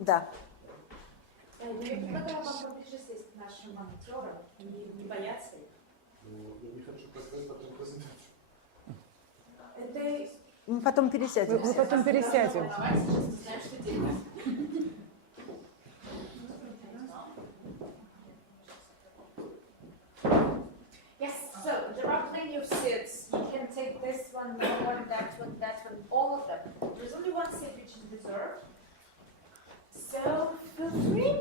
Да. Я предлагаю вам поближе сесть к нашим актерам и не бояться их. Я не хочу поставить потом презентацию. Мы потом пересядем. Мы потом пересядем. Yes, so there are plenty of seats. You can take this one, that one, that one, all of them. There's only one seat which is reserved. So feel free.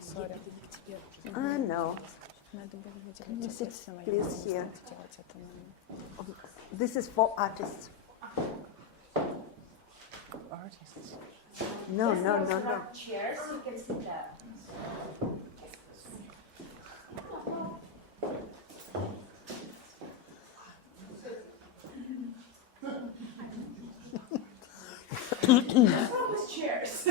Sorry. No. Can you sit please here? This is for artists. Artists. No, no, no, no. Chairs, you can sit there. What's wrong with chairs?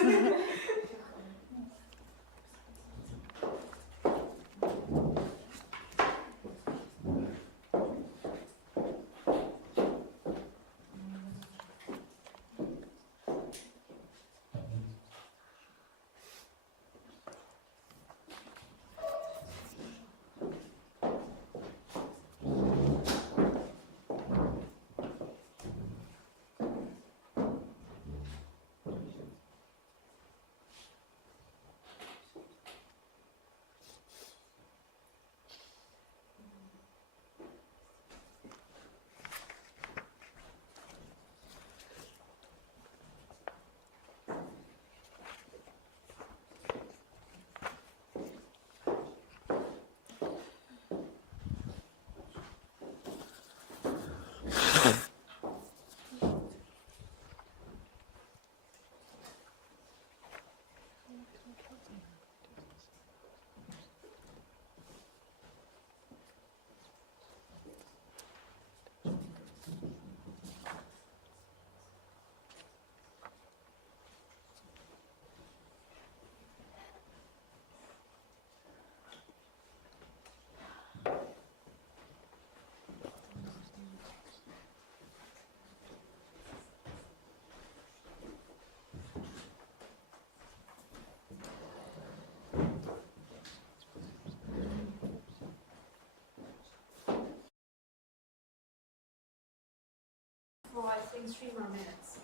For I think 3 more minutes.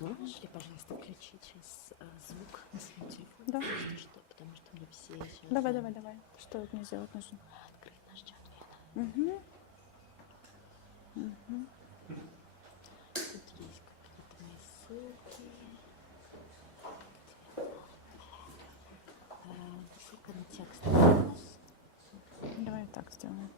Можешь ли, пожалуйста, включить сейчас звук на своем телефоне? Да. Потому что мы все сейчас... Давай. Что мне сделать нужно? Открыть наш чат Вена. Тут есть какие-то мои ссылки. Ссылка на текст. Давай так сделаем.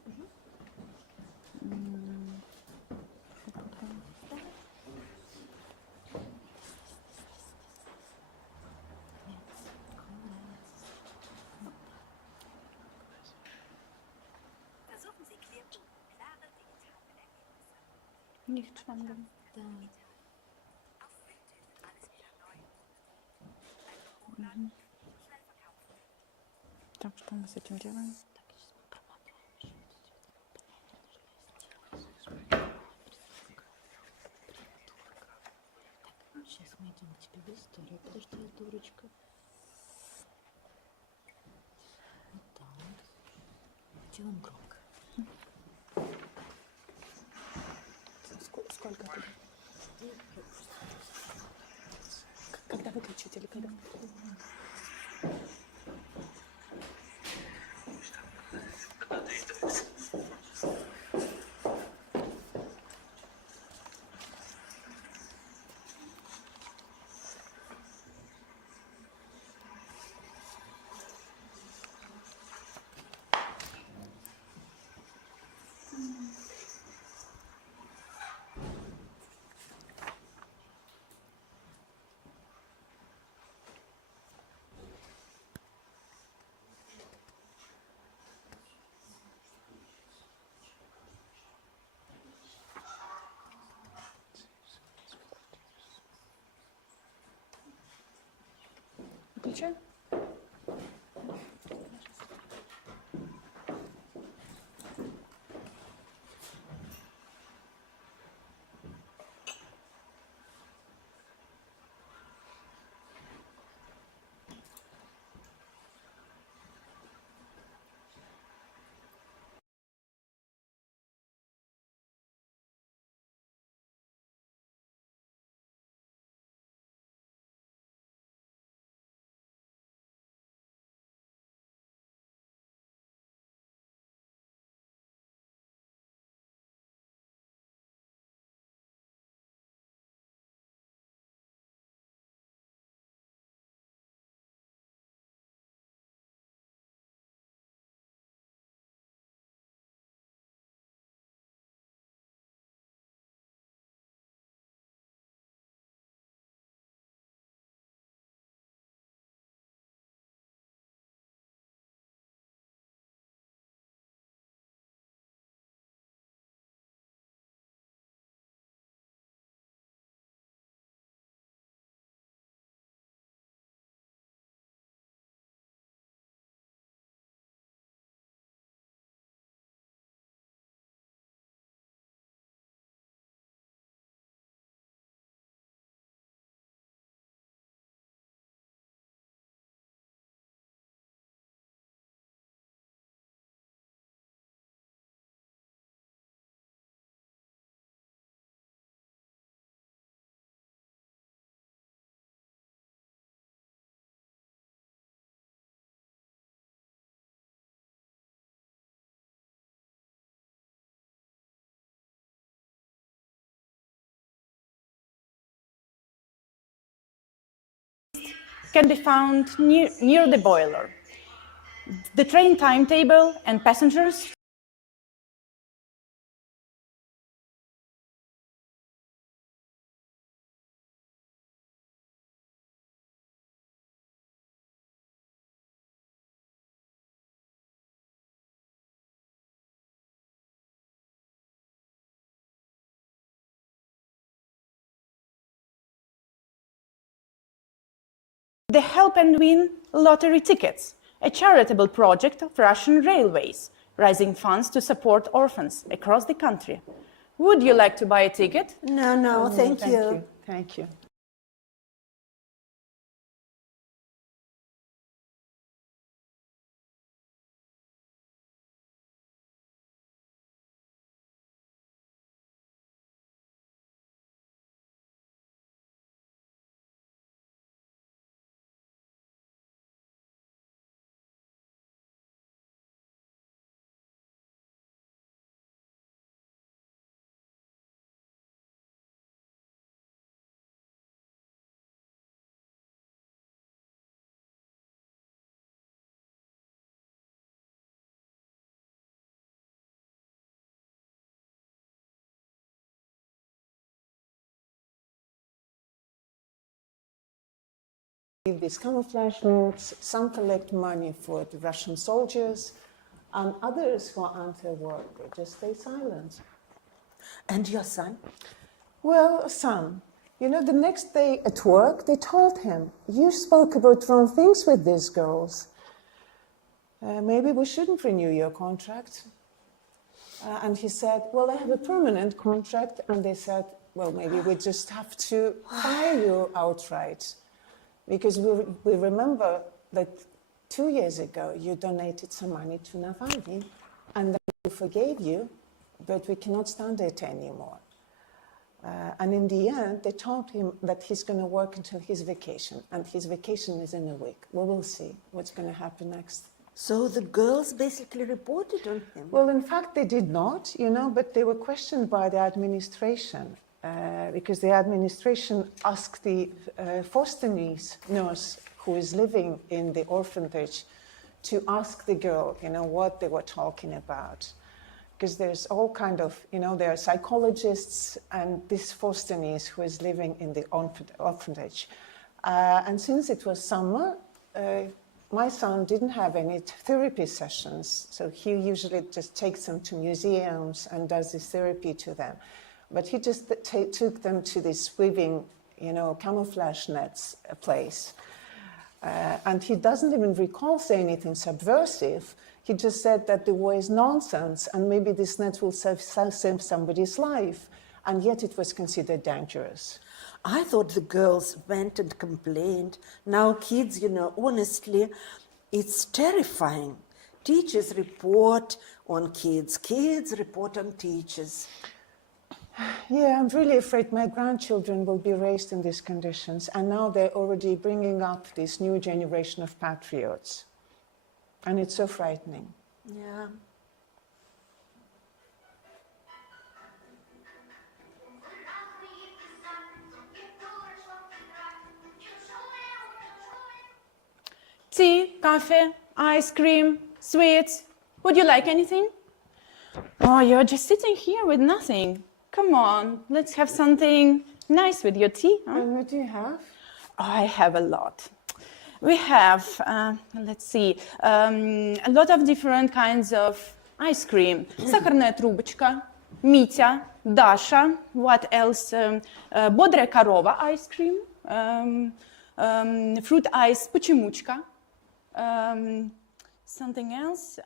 Nicht schwanken. Да. Так, что мы с этим делаем? Сейчас мы идем к тебе в историю. Подожди, дурочка. Вот так. Делаем громко. Сколько это? Когда выключить или когда? Выключаем? Can be found near the boiler. The train timetable and passengers the Help and Win lottery tickets, a charitable project of Russian railways, raising funds to support orphans across the country. Would you like to buy a ticket? No, no, thank you. Thank you. These camouflage notes, some collect money for the Russian soldiers, and others who aren't at work, they just stay silent. And your son? Well, son, you know, the next day at work, they told him, you spoke about wrong things with these girls. maybe we shouldn't renew your contract. And he said, well, I have a permanent contract. And they said, well, maybe we just have to fire you outright. Because we remember that 2 years ago, you donated some money to Navalny, and then we forgave you, but we cannot stand it anymore. And in the end, they told him that he's going to work until his vacation, and his vacation is in a week. We will see what's going to happen next. So the girls basically reported on him. Well, in fact, they did not, but they were questioned by the administration, because the administration asked the foster nurse who is living in the orphanage to ask the girl, what they were talking about. Because there's all kind of, there are psychologists and this foster niece who is living in the orphanage. And since it was summer, my son didn't have any therapy sessions, so he usually just takes them to museums and does this therapy to them. But he just took them to this weaving, camouflage nets place. And he doesn't even recall saying anything subversive. He just said that the war is nonsense and maybe this net will save somebody's life. And yet it was considered dangerous. I thought the girls went and complained. Now kids, honestly, it's terrifying. Teachers report on kids. Kids report on teachers. Yeah, I'm really afraid my grandchildren will be raised in these conditions. And now they're already bringing up this new generation of patriots. And it's so frightening. Yeah. Tea, coffee, ice cream, sweets. Would you like anything? Oh, you're just sitting here with nothing. Come on, let's have something nice with your tea. Huh? And what do you have? Oh, I have a lot. We have, let's see, a lot of different kinds of ice cream. Сахарная трубочка, Митя, Dasha, what else? Бодрая корова ice cream, fruit ice, почемучка, something else.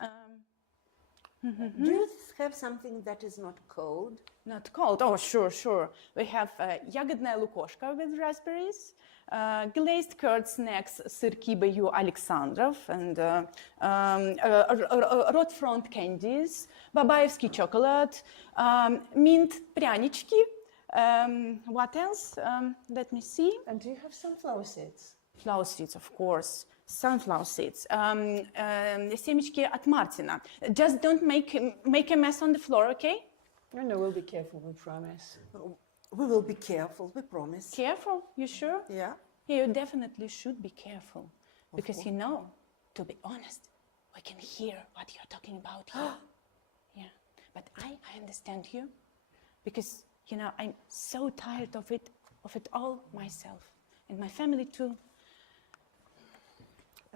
Do you have something that is not cold? Not cold. Oh, sure. We have ягодная лукошка with raspberries, glazed curd snacks, сырки Bayou Alexandrov, and rot front candies, babaevsky chocolate, mint прянички. What else? Let me see. And do you have sunflower seeds? Flower seeds, of course. Sunflower seeds. Семечки от Мартина. Just don't make a mess on the floor, okay? No, we'll be careful, we promise. We will be careful, we promise. Careful? You sure? Yeah. Yeah, you definitely should be careful. Because to be honest, we can hear what you're talking about here. Yeah. But I understand you. Because, I'm so tired of it all myself. And my family too.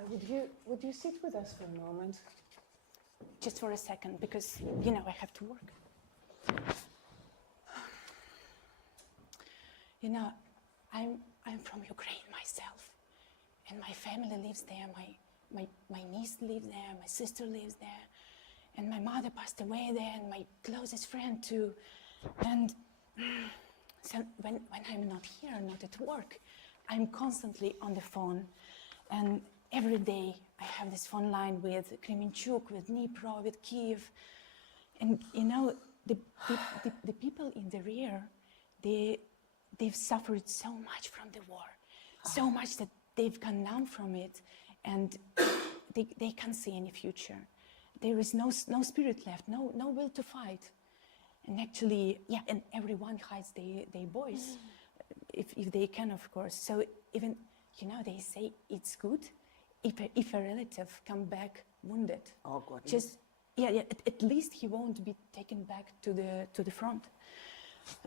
Would you sit with us for a moment? Just for a second, because, I have to work. I'm from Ukraine myself, and my family lives there. My niece lives there, my sister lives there, and my mother passed away there, and my closest friend too. And so when I'm not here, not at work, I'm constantly on the phone, and every day I have this phone line with Kremenchuk, with Dnipro, with Kiev, and the people in the rear, they've suffered so much from the war, so much that they've gone down from it, and they can't see any future. There is no spirit left, no will to fight. And actually, and everyone hides their voice, if they can, of course. So even, they say it's good if a relative come back wounded. Oh, God. Just, at least he won't be taken back to the front.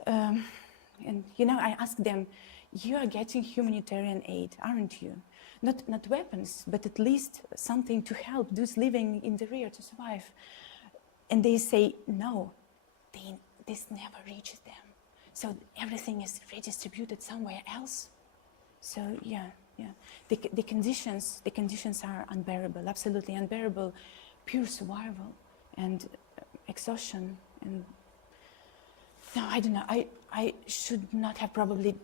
And, I ask them, you are getting humanitarian aid, aren't you? Not weapons, but at least something to help those living in the rear to survive. And they say, no, this never reaches them. So everything is redistributed somewhere else. So, yeah. The conditions are unbearable, absolutely unbearable, pure survival and exhaustion. And no, I don't know. I should not have probably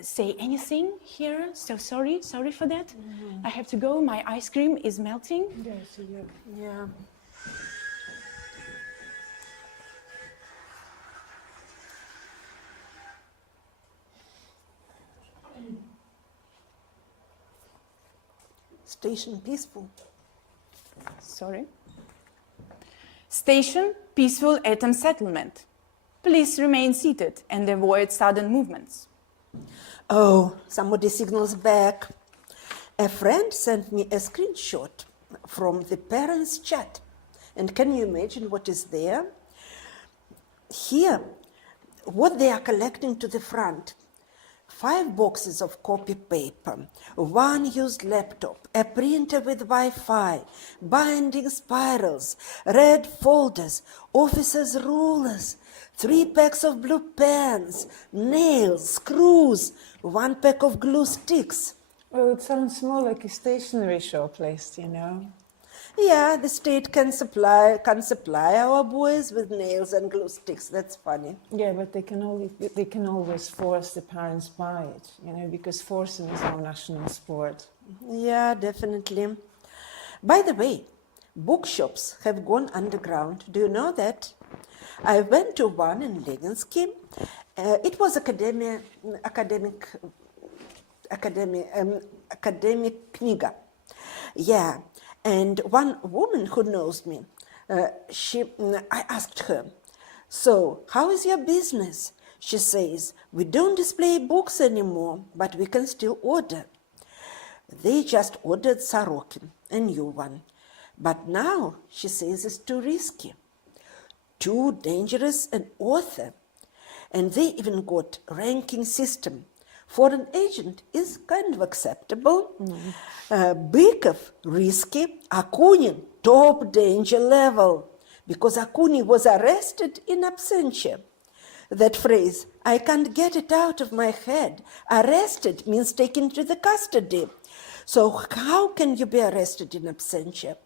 say anything here. So sorry for that. I have to go. My ice cream is melting. Yes, Yeah. Station peaceful. Sorry. Station, peaceful atom settlement. Please remain seated and avoid sudden movements. Oh, somebody signals back. A friend sent me a screenshot from the parents' chat. And can you imagine what is there? Here, what they are collecting to the front. 5 boxes of copy paper, 1 used laptop, a printer with Wi-Fi, binding spirals, red folders, officers' rulers, 3 packs of blue pens, nails, screws, 1 pack of glue sticks. Well, it sounds more like a stationery shop list, you know. Yeah, the state can supply our boys with nails and glue sticks. That's funny. Yeah, but they can always force the parents buy it, you know, because forcing is our national sport. Yeah, definitely. By the way, bookshops have gone underground. Do you know that? I went to one in Leginsky. It was academic kniga. Yeah, and one woman who knows me, I asked her, so how is your business? She says, we don't display books anymore, but we can still order. They just ordered Sorokin, a new one. But now, she says, it's too risky, too dangerous an author. And they even got ranking system. For an agent is kind of acceptable. Bykov, risky. Akunin, top danger level. Because Akunin was arrested in absentia. That phrase, I can't get it out of my head. Arrested means taken to the custody. So how can you be arrested in absentia?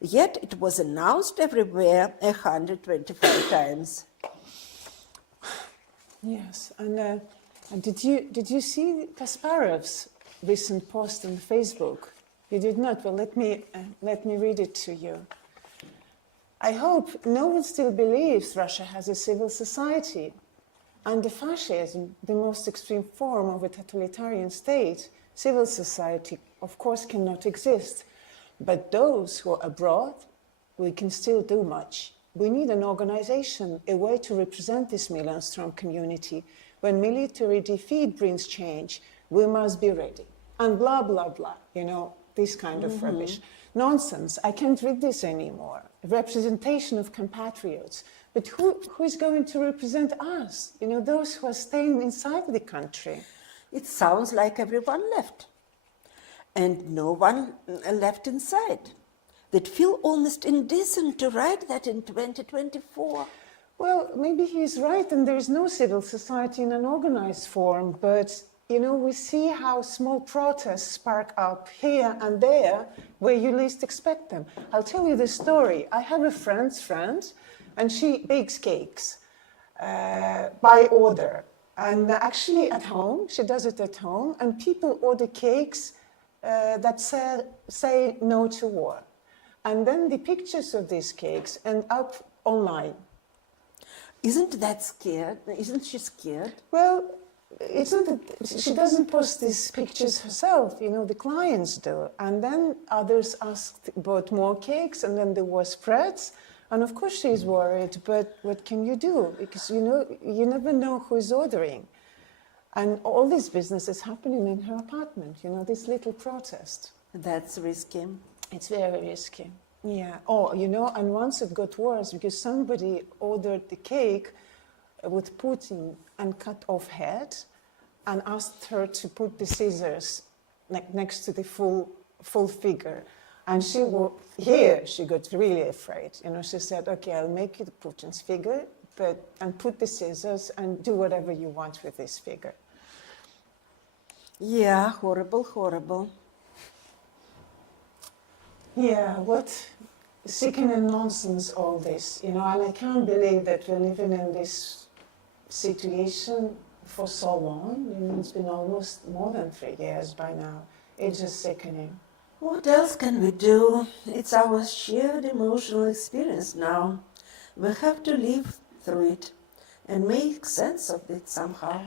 Yet it was announced everywhere 125 times. Yes, and did you see Kasparov's recent post on Facebook? You did not. Well, let me read it to you. I hope no one still believes Russia has a civil society. Under fascism, the most extreme form of a totalitarian state, civil society, of course, cannot exist. But those who are abroad, we can still do much. We need an organization, a way to represent this million-strong community. When military defeat brings change, we must be ready. And blah, blah, blah, you know, this kind of rubbish. Nonsense, I can't read this anymore. Representation of compatriots. But who is going to represent us? You know, those who are staying inside the country. It sounds like everyone left. And no one left inside. They'd feel almost indecent to write that in 2024. Well, maybe he's right, and there is no civil society in an organized form, but, you know, we see how small protests spark up here and there where you least expect them. I'll tell you the story. I have a friend's friend, and she bakes cakes by order. And actually at home, she does it at home, and people order cakes that say no to war. And then the pictures of these cakes end up online. Isn't that scared? Isn't she scared? Well, it's not that she doesn't post these pictures herself, you know, the clients do. And then others asked about more cakes, and then there were spreads. And of course she's worried, but what can you do? Because, you know, you never know who is ordering. And all this business is happening in her apartment, you know, this little protest. That's risky. It's very risky. Yeah. Oh, you know, and once it got worse because somebody ordered the cake with Putin and cut off head and asked her to put the scissors next to the full figure. And she got really afraid. You know, she said, okay, I'll make you Putin's figure, and put the scissors and do whatever you want with this figure. Yeah, horrible, horrible. Yeah, what sickening nonsense all this, and I can't believe that we're living in this situation for so long. It's been almost more than 3 years by now. It's just sickening. What else can we do? It's our shared emotional experience now. We have to live through it and make sense of it somehow.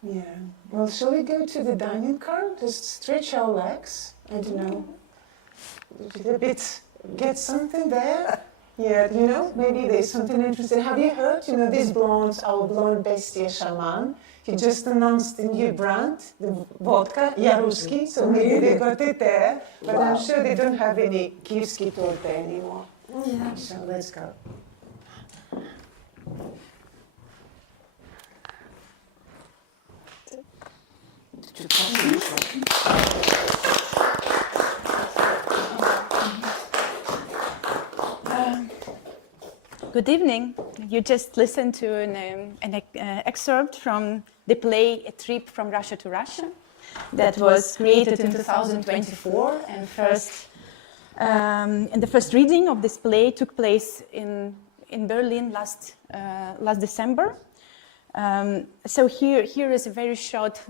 Yeah. Well, shall we go to the dining car? Just stretch our legs. I don't know. A bit, get something there. Yeah, maybe there's something interesting. Have you heard, this our blonde bestie shaman, he just announced the new brand, the vodka, Yaruski, so maybe they got it there, but I'm sure they don't have any Kievski torte anymore. Yeah. So let's go. Good evening. You just listened to an excerpt from the play A Trip from Russia to Russia that was created in 2024, and the first reading of this play took place in Berlin last December. So here is a very short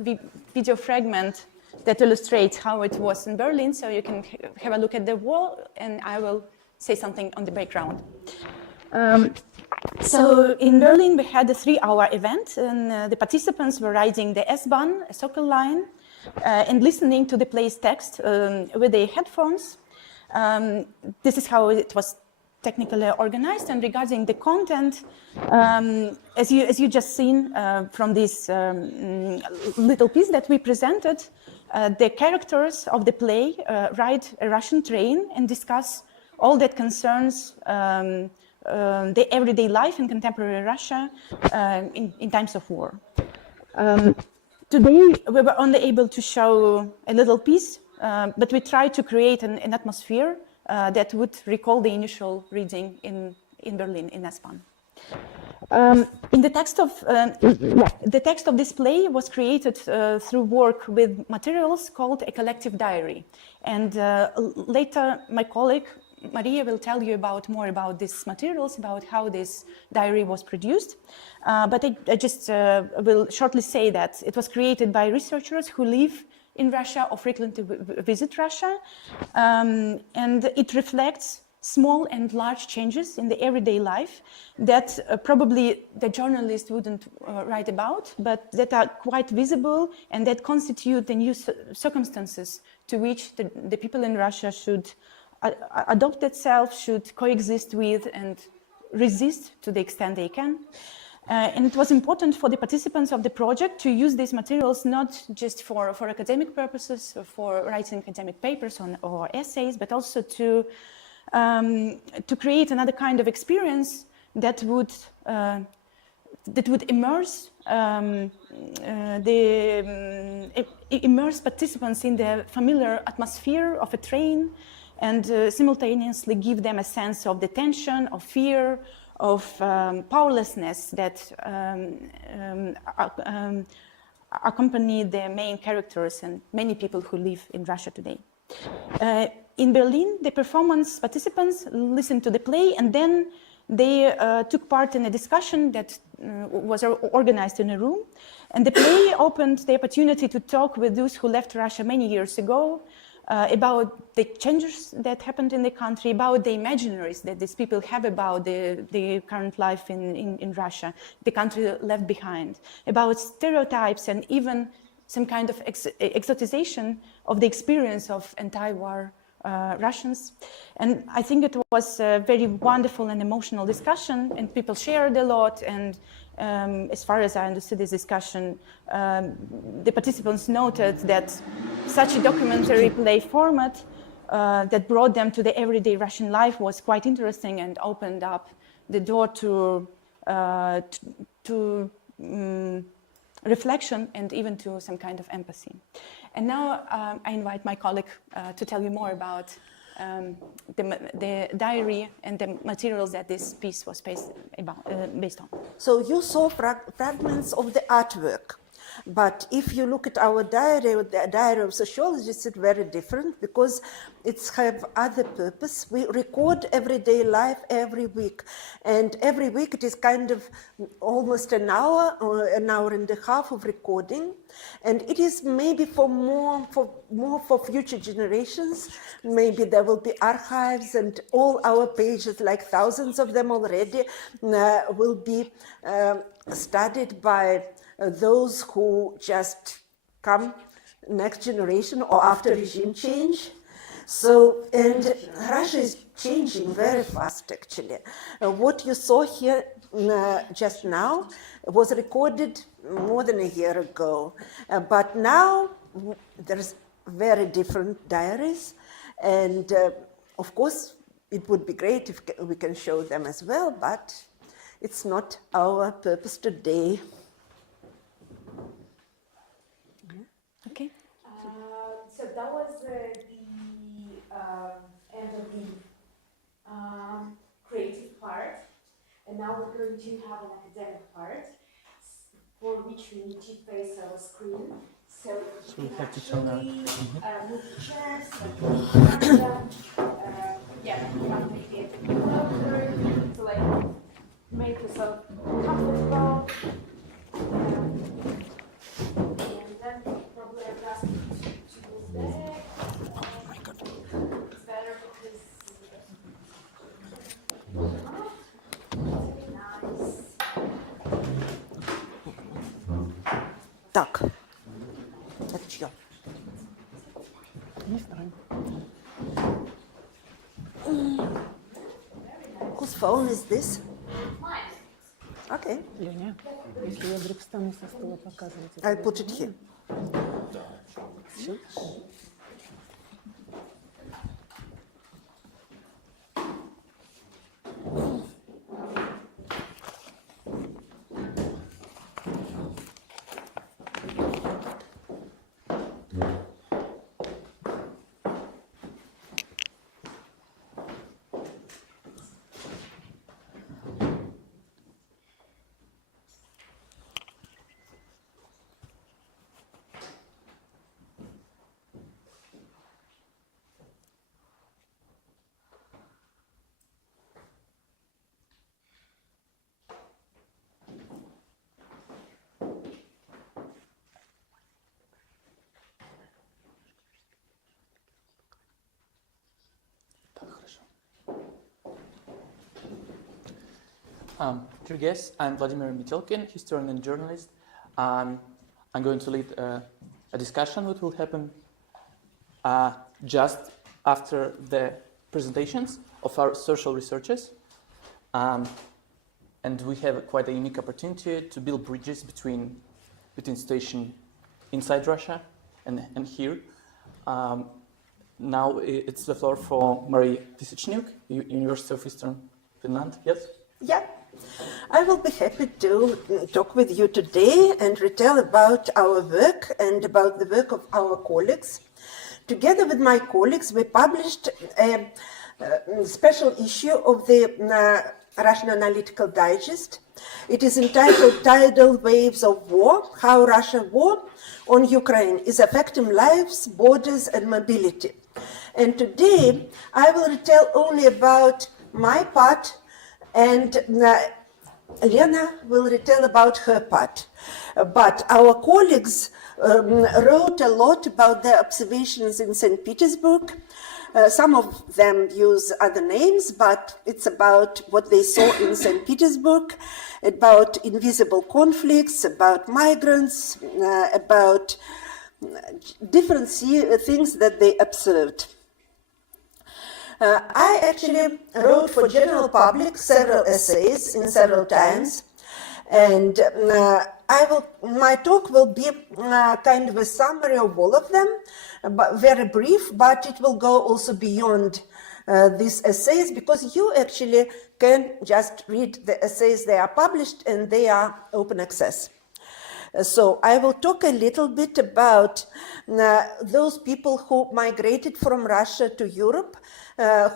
video fragment that illustrates how it was in Berlin, so you can have a look at the wall, and I will say something on the background. So in Berlin, we had a 3-hour event, and the participants were riding the S-Bahn, a Circle line, and listening to the play's text with their headphones. This is how it was technically organized. And regarding the content, as you just seen from this little piece that we presented, the characters of the play ride a Russian train and discuss all that concerns the everyday life in contemporary Russia in times of war. Today, we were only able to show a little piece, but we tried to create an atmosphere that would recall the initial reading in Berlin, in S-Bahn. In the text of this play was created through work with materials called a collective diary. And later, my colleague Maria will tell you more about these materials, about how this diary was produced. But I just will shortly say that it was created by researchers who live in Russia or frequently visit Russia. And it reflects small and large changes in the everyday life that probably the journalist wouldn't write about, but that are quite visible and that constitute the new circumstances to which the people in Russia should adopt itself, should coexist with and resist to the extent they can. And it was important for the participants of the project to use these materials not just for academic purposes, or for writing academic papers or essays, but also to create another kind of experience that would immerse immerse participants in the familiar atmosphere of a train, and simultaneously give them a sense of the tension, of fear, of powerlessness that accompany the main characters and many people who live in Russia today. In Berlin, the performance participants listened to the play, and then they took part in a discussion that was organized in a room. And the play opened the opportunity to talk with those who left Russia many years ago, about the changes that happened in the country, about the imaginaries that these people have about the current life in Russia, the country left behind, about stereotypes and even some kind of exotization of the experience of anti-war Russians. And I think it was a very wonderful and emotional discussion, and people shared a lot. And as far as I understood this discussion, the participants noted that such a documentary play format that brought them to the everyday Russian life was quite interesting and opened up the door to reflection and even to some kind of empathy. And now I invite my colleague to tell you more about the diary and the materials that this piece was based on. So you saw fragments of the artwork. But if you look at our diary, the diary of sociologists, it's very different because it's have other purpose. We record everyday life every week, and every week it is kind of almost an hour or an hour and a half of recording, and it is maybe for more for future generations. Maybe there will be archives, and all our pages, like thousands of them already, will be studied by those who just come next generation or after regime change. So, and Russia is changing very fast, actually. What you saw here just now was recorded more than a year ago. But now there's very different diaries. And of course, it would be great if we can show them as well, but it's not our purpose today. Okay. So that was the end of the creative part, and now we're going to have an academic part, for which we need to face our screen. So we have to actually move the chairs, yeah, you have to make it closer, so like make yourself comfortable. And then probably I've asked you to move back. Oh my God. It's better because nice. Так, это чье? Не знаю. Whose phone is this? Mine. Okay, Леня, если я вдруг встану со стула показывать... I'll put it here. Dear guests, I'm Vladimir Metelkin, historian and journalist. I'm going to lead a discussion that will happen just after the presentations of our social researchers. And we have quite a unique opportunity to build bridges between situation inside Russia and here. Now it's the floor for Marie Tysichnuk, University of Eastern Finland. Yes? Yeah, I will be happy to talk with you today and retell about our work and about the work of our colleagues. Together with my colleagues, we published a special issue of the Russian Analytical Digest. It is entitled Tidal Waves of War, How Russian War on Ukraine is Affecting Lives, Borders and Mobility. And today, I will retell only about my part, and Lena will retell about her part. But our colleagues wrote a lot about their observations in St. Petersburg. Some of them use other names, but it's about what they saw in St. Petersburg, about invisible conflicts, about migrants, about different things that they observed. I actually wrote for general public several essays in several times, and my talk will be kind of a summary of all of them, but very brief, but it will go also beyond these essays, because you actually can just read the essays. They are published and they are open access. So I will talk a little bit about those people who migrated from Russia to Europe,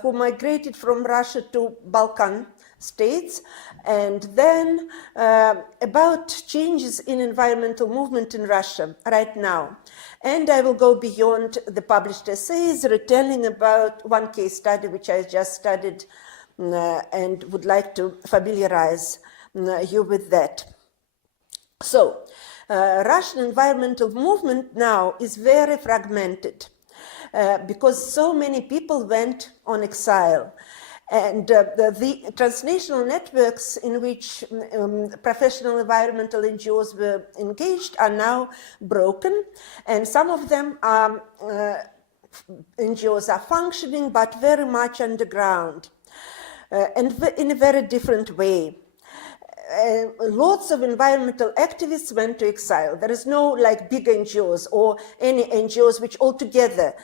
who migrated from Russia to Balkan States, and then about changes in environmental movement in Russia right now. And I will go beyond the published essays, retelling about one case study which I just studied and would like to familiarize you with that. So, Russian environmental movement now is very fragmented because so many people went on exile. And the transnational networks in which professional environmental NGOs were engaged are now broken, and some of them are, NGOs are functioning, but very much underground, and in a very different way. Lots of environmental activists went to exile. There is no like big NGOs or any NGOs which altogether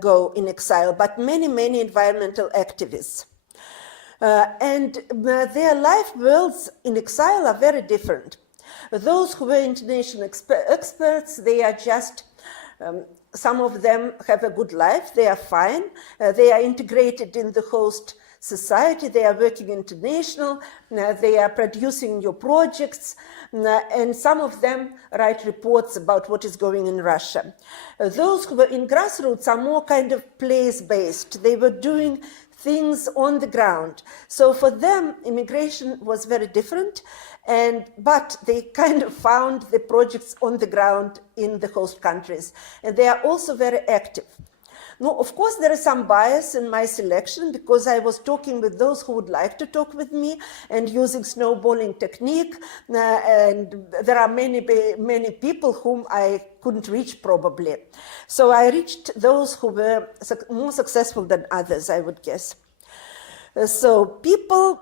go in exile, but many, many environmental activists. And their life worlds in exile are very different. Those who were international experts, they are just, some of them have a good life, they are fine, they are integrated in the host society, they are working international, they are producing new projects, and some of them write reports about what is going in Russia. Those who were in grassroots are more kind of place-based. They were doing things on the ground. So for them, immigration was very different, but they kind of found the projects on the ground in the host countries. And they are also very active. No, of course, there is some bias in my selection because I was talking with those who would like to talk with me and using snowballing technique. And there are many, many people whom I couldn't reach probably. So I reached those who were more successful than others, I would guess. So people...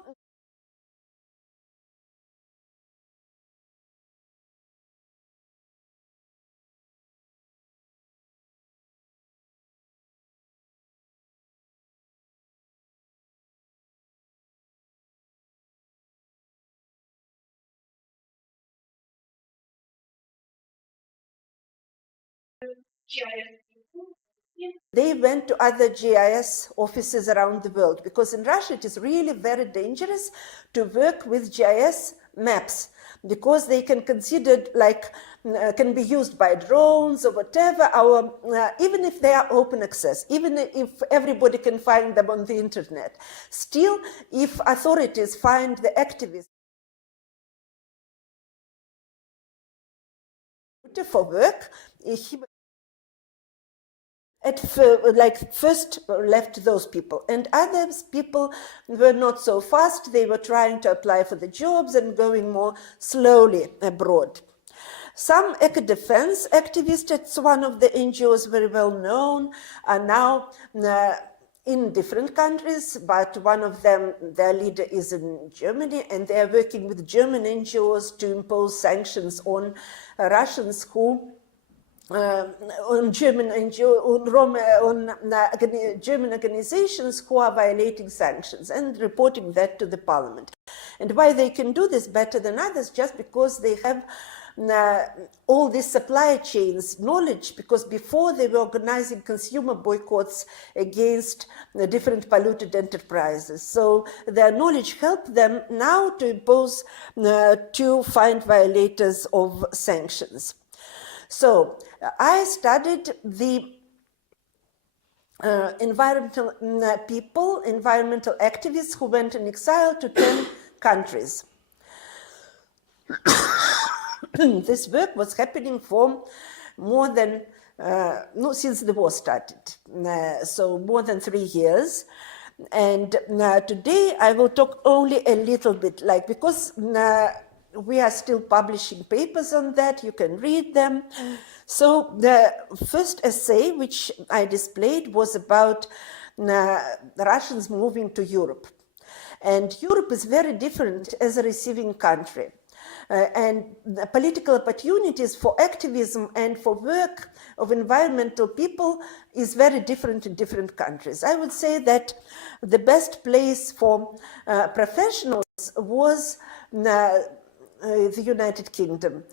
They went to other GIS offices around the world because in Russia it is really very dangerous to work with GIS maps because they can consider like can be used by drones or whatever, even if they are open access, even if everybody can find them on the internet. Still, if authorities find the activists for work, first left those people, and others people were not so fast. They were trying to apply for the jobs and going more slowly abroad. Some eco-defense activists, it's one of the NGOs very well known, are now in different countries, but one of them, their leader is in Germany, and they are working with German NGOs to impose sanctions on Russians who on German NGO, on German organizations who are violating sanctions and reporting that to the parliament. And why they can do this better than others? Just because they have all these supply chains knowledge, because before they were organizing consumer boycotts against different polluted enterprises. So their knowledge helped them now to impose, to find violators of sanctions. So I studied the environmental people, environmental activists who went in exile to 10 countries. This work was happening for more than, since the war started, so more than 3 years. And today I will talk only a little bit, because we are still publishing papers on that, you can read them. So the first essay which I displayed was about the Russians moving to Europe. And Europe is very different as a receiving country. And the political opportunities for activism and for work of environmental people is very different in different countries. I would say that the best place for professionals was the United Kingdom.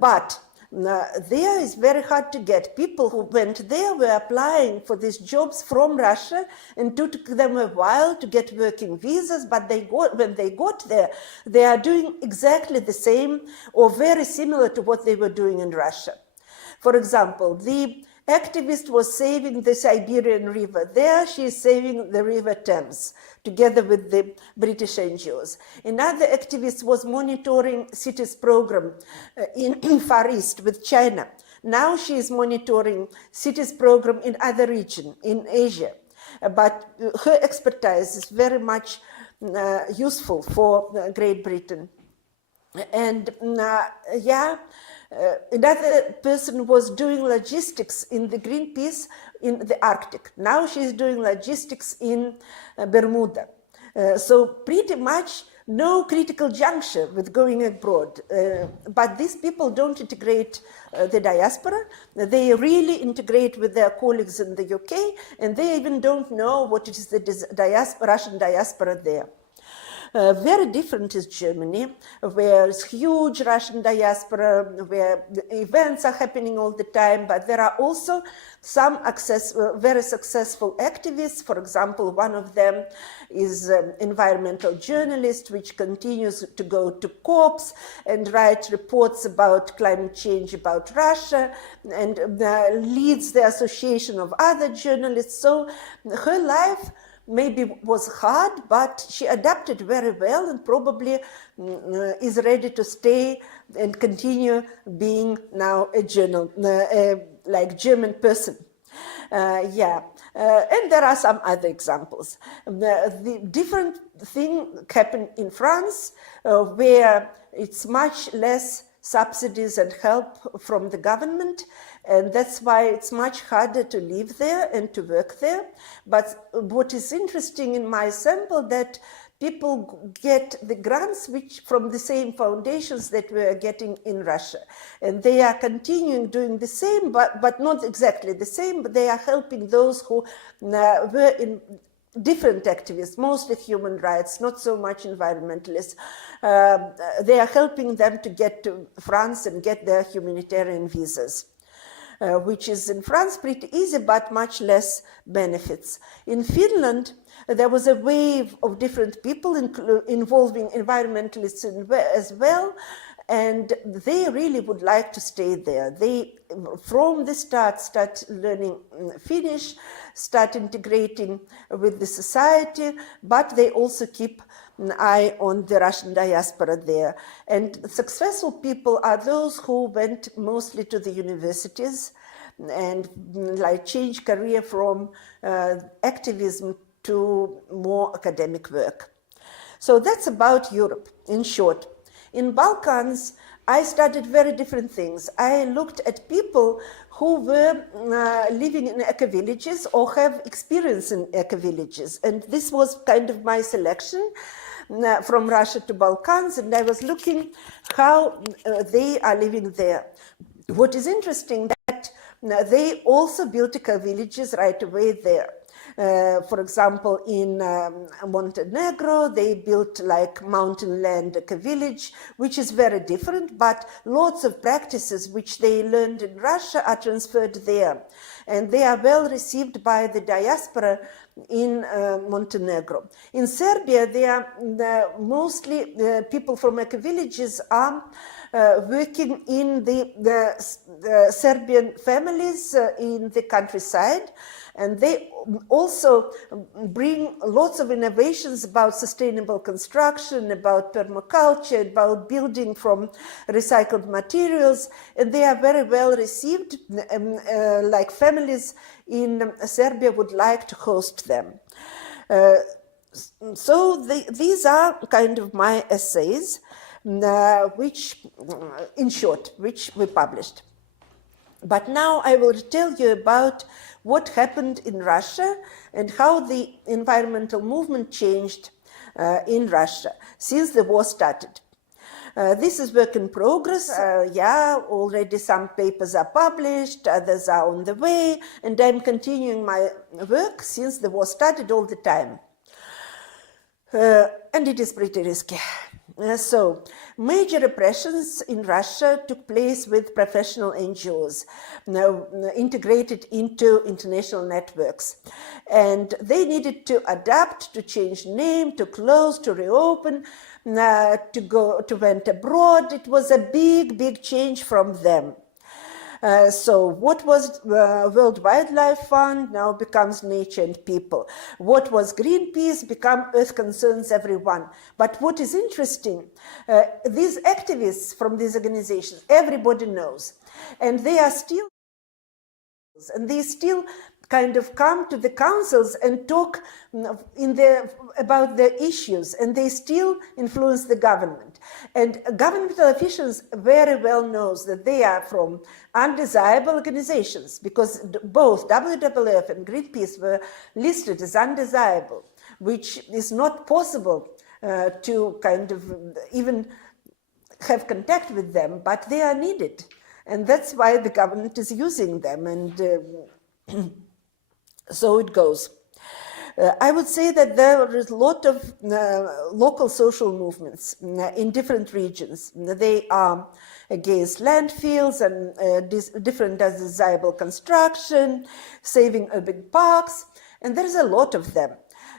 But there is very hard to get. People who went there were applying for these jobs from Russia, and it took them a while to get working visas, but when they got there, they are doing exactly the same or very similar to what they were doing in Russia. For example, the activist was saving the Siberian River. There she is saving the River Thames together with the British NGOs. Another activist was monitoring cities program in Far East with China. Now she is monitoring cities program in other region, in Asia. But her expertise is very much useful for Great Britain. And another person was doing logistics in the Greenpeace in the Arctic. Now she's doing logistics in Bermuda. So pretty much no critical juncture with going abroad. But these people don't integrate the diaspora. They really integrate with their colleagues in the UK, and they even don't know what is the Russian diaspora there. Very different is Germany, where it's huge Russian diaspora, where events are happening all the time, but there are also some very successful activists. For example, one of them is an environmental journalist, which continues to go to COPs and write reports about climate change about Russia, and leads the association of other journalists. So her life maybe was hard, but she adapted very well and probably is ready to stay and continue being now a like German person. And there are some other examples. The different thing happened in France, where it's much less subsidies and help from the government, and that's why it's much harder to live there and to work there. But what is interesting in my sample, that people get the grants from the same foundations that we are getting in Russia, and they are continuing doing the same, but not exactly the same, but they are helping those who were in different activists, mostly human rights, not so much environmentalists. They are helping them to get to France and get their humanitarian visas, which is in France pretty easy, but much less benefits. In Finland, there was a wave of different people involving environmentalists as well, and they really would like to stay there. They, from the start learning Finnish, start integrating with the society, but they also keep an eye on the Russian diaspora there. And successful people are those who went mostly to the universities and like change career from activism to more academic work. So that's about Europe in short. In Balkans, I studied very different things. I looked at people who were living in eco-villages or have experience in eco-villages. And this was kind of my selection from Russia to Balkans, and I was looking how they are living there. What is interesting that they also built eco-villages right away there. For example, in Montenegro, they built like mountain land eco-village, which is very different, but lots of practices which they learned in Russia are transferred there. And they are well received by the diaspora in Montenegro. In Serbia, they are mostly people from eco-villages are working in the Serbian families in the countryside, and they also bring lots of innovations about sustainable construction, about permaculture, about building from recycled materials, and they are very well received, like families in Serbia would like to host them. So these are kind of my essays, which, in short, which we published. But now I will tell you about what happened in Russia and how the environmental movement changed in Russia since the war started. This is work in progress. Already some papers are published, others are on the way, and I'm continuing my work since the war started all the time. And it is pretty risky. So, major repressions in Russia took place with professional NGOs, integrated into international networks. And they needed to adapt, to change name, to close, to reopen, to went abroad. It was a big, big change from them. So what was World Wildlife Fund now becomes Nature and People. What was Greenpeace become Earth Concerns Everyone. But what is interesting, these activists from these organizations, everybody knows, and they are still, and they still kind of come to the councils and talk about the issues, and they still influence the government. And governmental officials very well knows that they are from undesirable organizations, because both WWF and Greenpeace were listed as undesirable, which is not possible to kind of even have contact with them, but they are needed. And that's why the government is using them, and so it goes. I would say that there is a lot of local social movements in different regions. They are against landfills and different undesirable construction, saving urban parks, and there's a lot of them.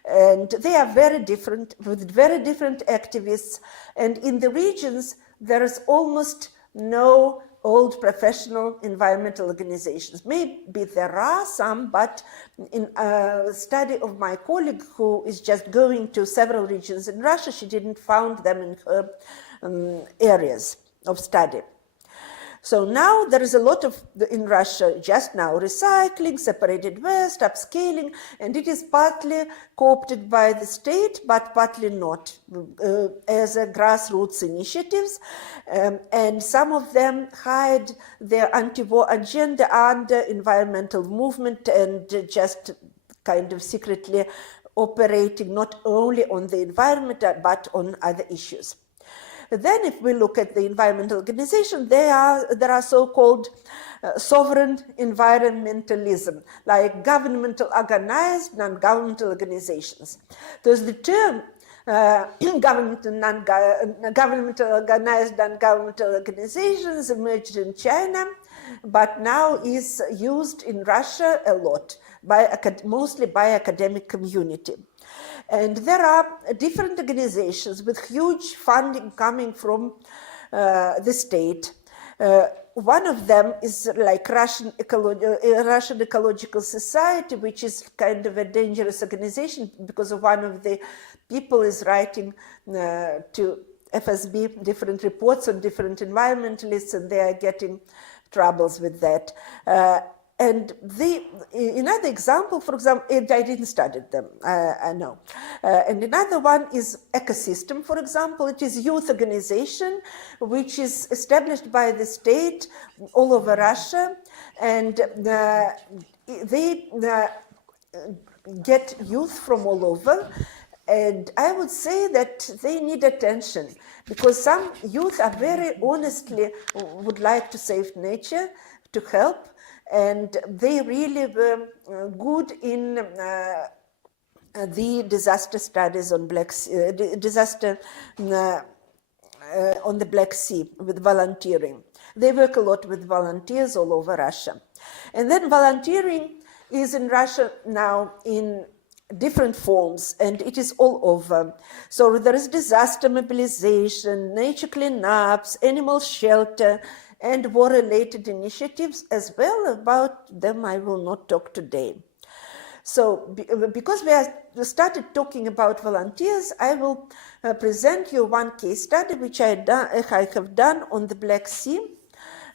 And they are very different, with very different activists. And in the regions, there is almost no old professional environmental organizations. Maybe there are some, but in a study of my colleague who is just going to several regions in Russia, she didn't find them in her areas of study. So now there is a lot of, in Russia, just now, recycling, separated waste, upscaling, and it is partly co-opted by the state, but partly not, as a grassroots initiatives. And some of them hide their anti-war agenda under environmental movement and just kind of secretly operating not only on the environment, but on other issues. Then if we look at the environmental organization, there are so-called sovereign environmentalism, like governmental organized, non-governmental organizations. There's the term governmental organized, non-governmental organizations emerged in China, but now is used in Russia a lot, mostly by academic community. And there are different organizations with huge funding coming from the state. One of them is like Russian Ecological Society, which is kind of a dangerous organization because one of the people is writing to FSB different reports on different environmentalists, and they are getting troubles with that. And another example, for example, I didn't study them, I know. And another one is Ecosystem, for example. It is a youth organization which is established by the state all over Russia, and they get youth from all over. And I would say that they need attention, because some youth are very honestly would like to save nature, to help, and they really were good in the disaster studies on on the Black Sea with volunteering. They work a lot with volunteers all over Russia. And then volunteering is in Russia now in different forms, and it is all over. So there is disaster mobilization, nature cleanups, animal shelter, and war-related initiatives as well. About them I will not talk today. So because we have started talking about volunteers, I will present you one case study which I have done on the Black Sea.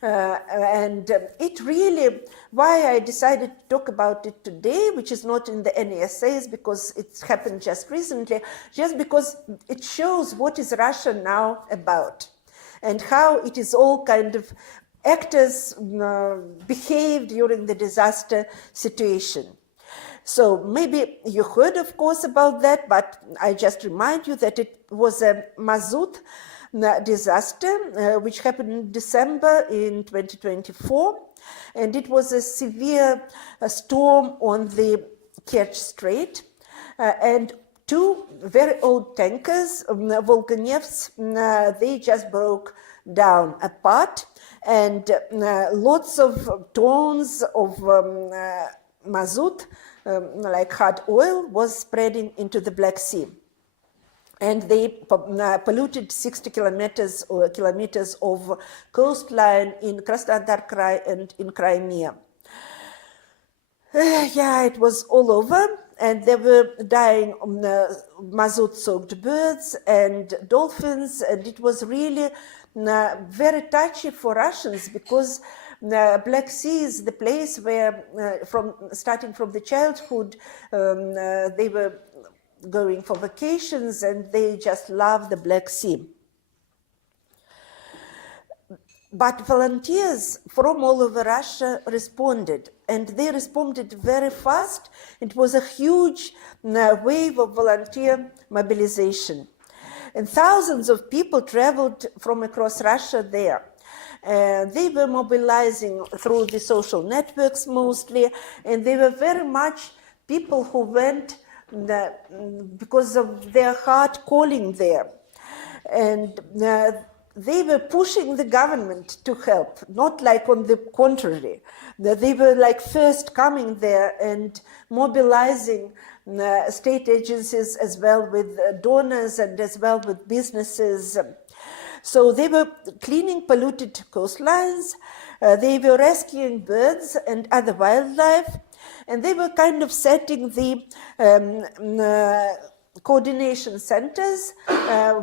And it really, why I decided to talk about it today, which is not in the any essays because it happened just recently, just because it shows what is Russia now about, and how it is all kind of actors behave during the disaster situation. So maybe you heard, of course, about that, but I just remind you that it was a Mazut disaster, which happened in December in 2024. And it was a severe storm on the Kerch Strait. And two very old tankers, Volganevs, they just broke down apart, and lots of tons of mazut, like hard oil, was spreading into the Black Sea. And they polluted 60 kilometers of coastline in Krasnodar Krai and in Crimea. Yeah, it was all over, and they were dying mazut-soaked birds and dolphins, and it was really very touchy for Russians, because Black Sea is the place where, starting from the childhood, they were going for vacations, and they just love the Black Sea. But volunteers from all over Russia responded, and they responded very fast. It was a huge wave of volunteer mobilization. And thousands of people traveled from across Russia there. They were mobilizing through the social networks mostly, and they were very much people who went because of their heart calling there. And they were pushing the government to help, not like on the contrary. They were like first coming there and mobilizing state agencies as well with donors and as well with businesses. So they were cleaning polluted coastlines, they were rescuing birds and other wildlife, and they were kind of setting the coordination centers,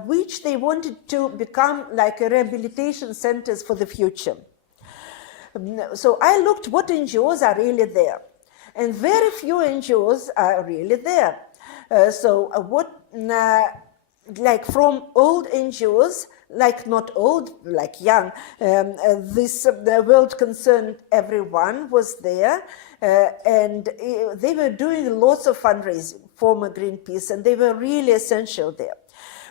which they wanted to become like a rehabilitation centers for the future. So I looked what NGOs are really there, and very few NGOs are really there. Like from old NGOs, like not old, like young, the World Concerned Everyone was there, and they were doing lots of fundraising, former Greenpeace, and they were really essential there.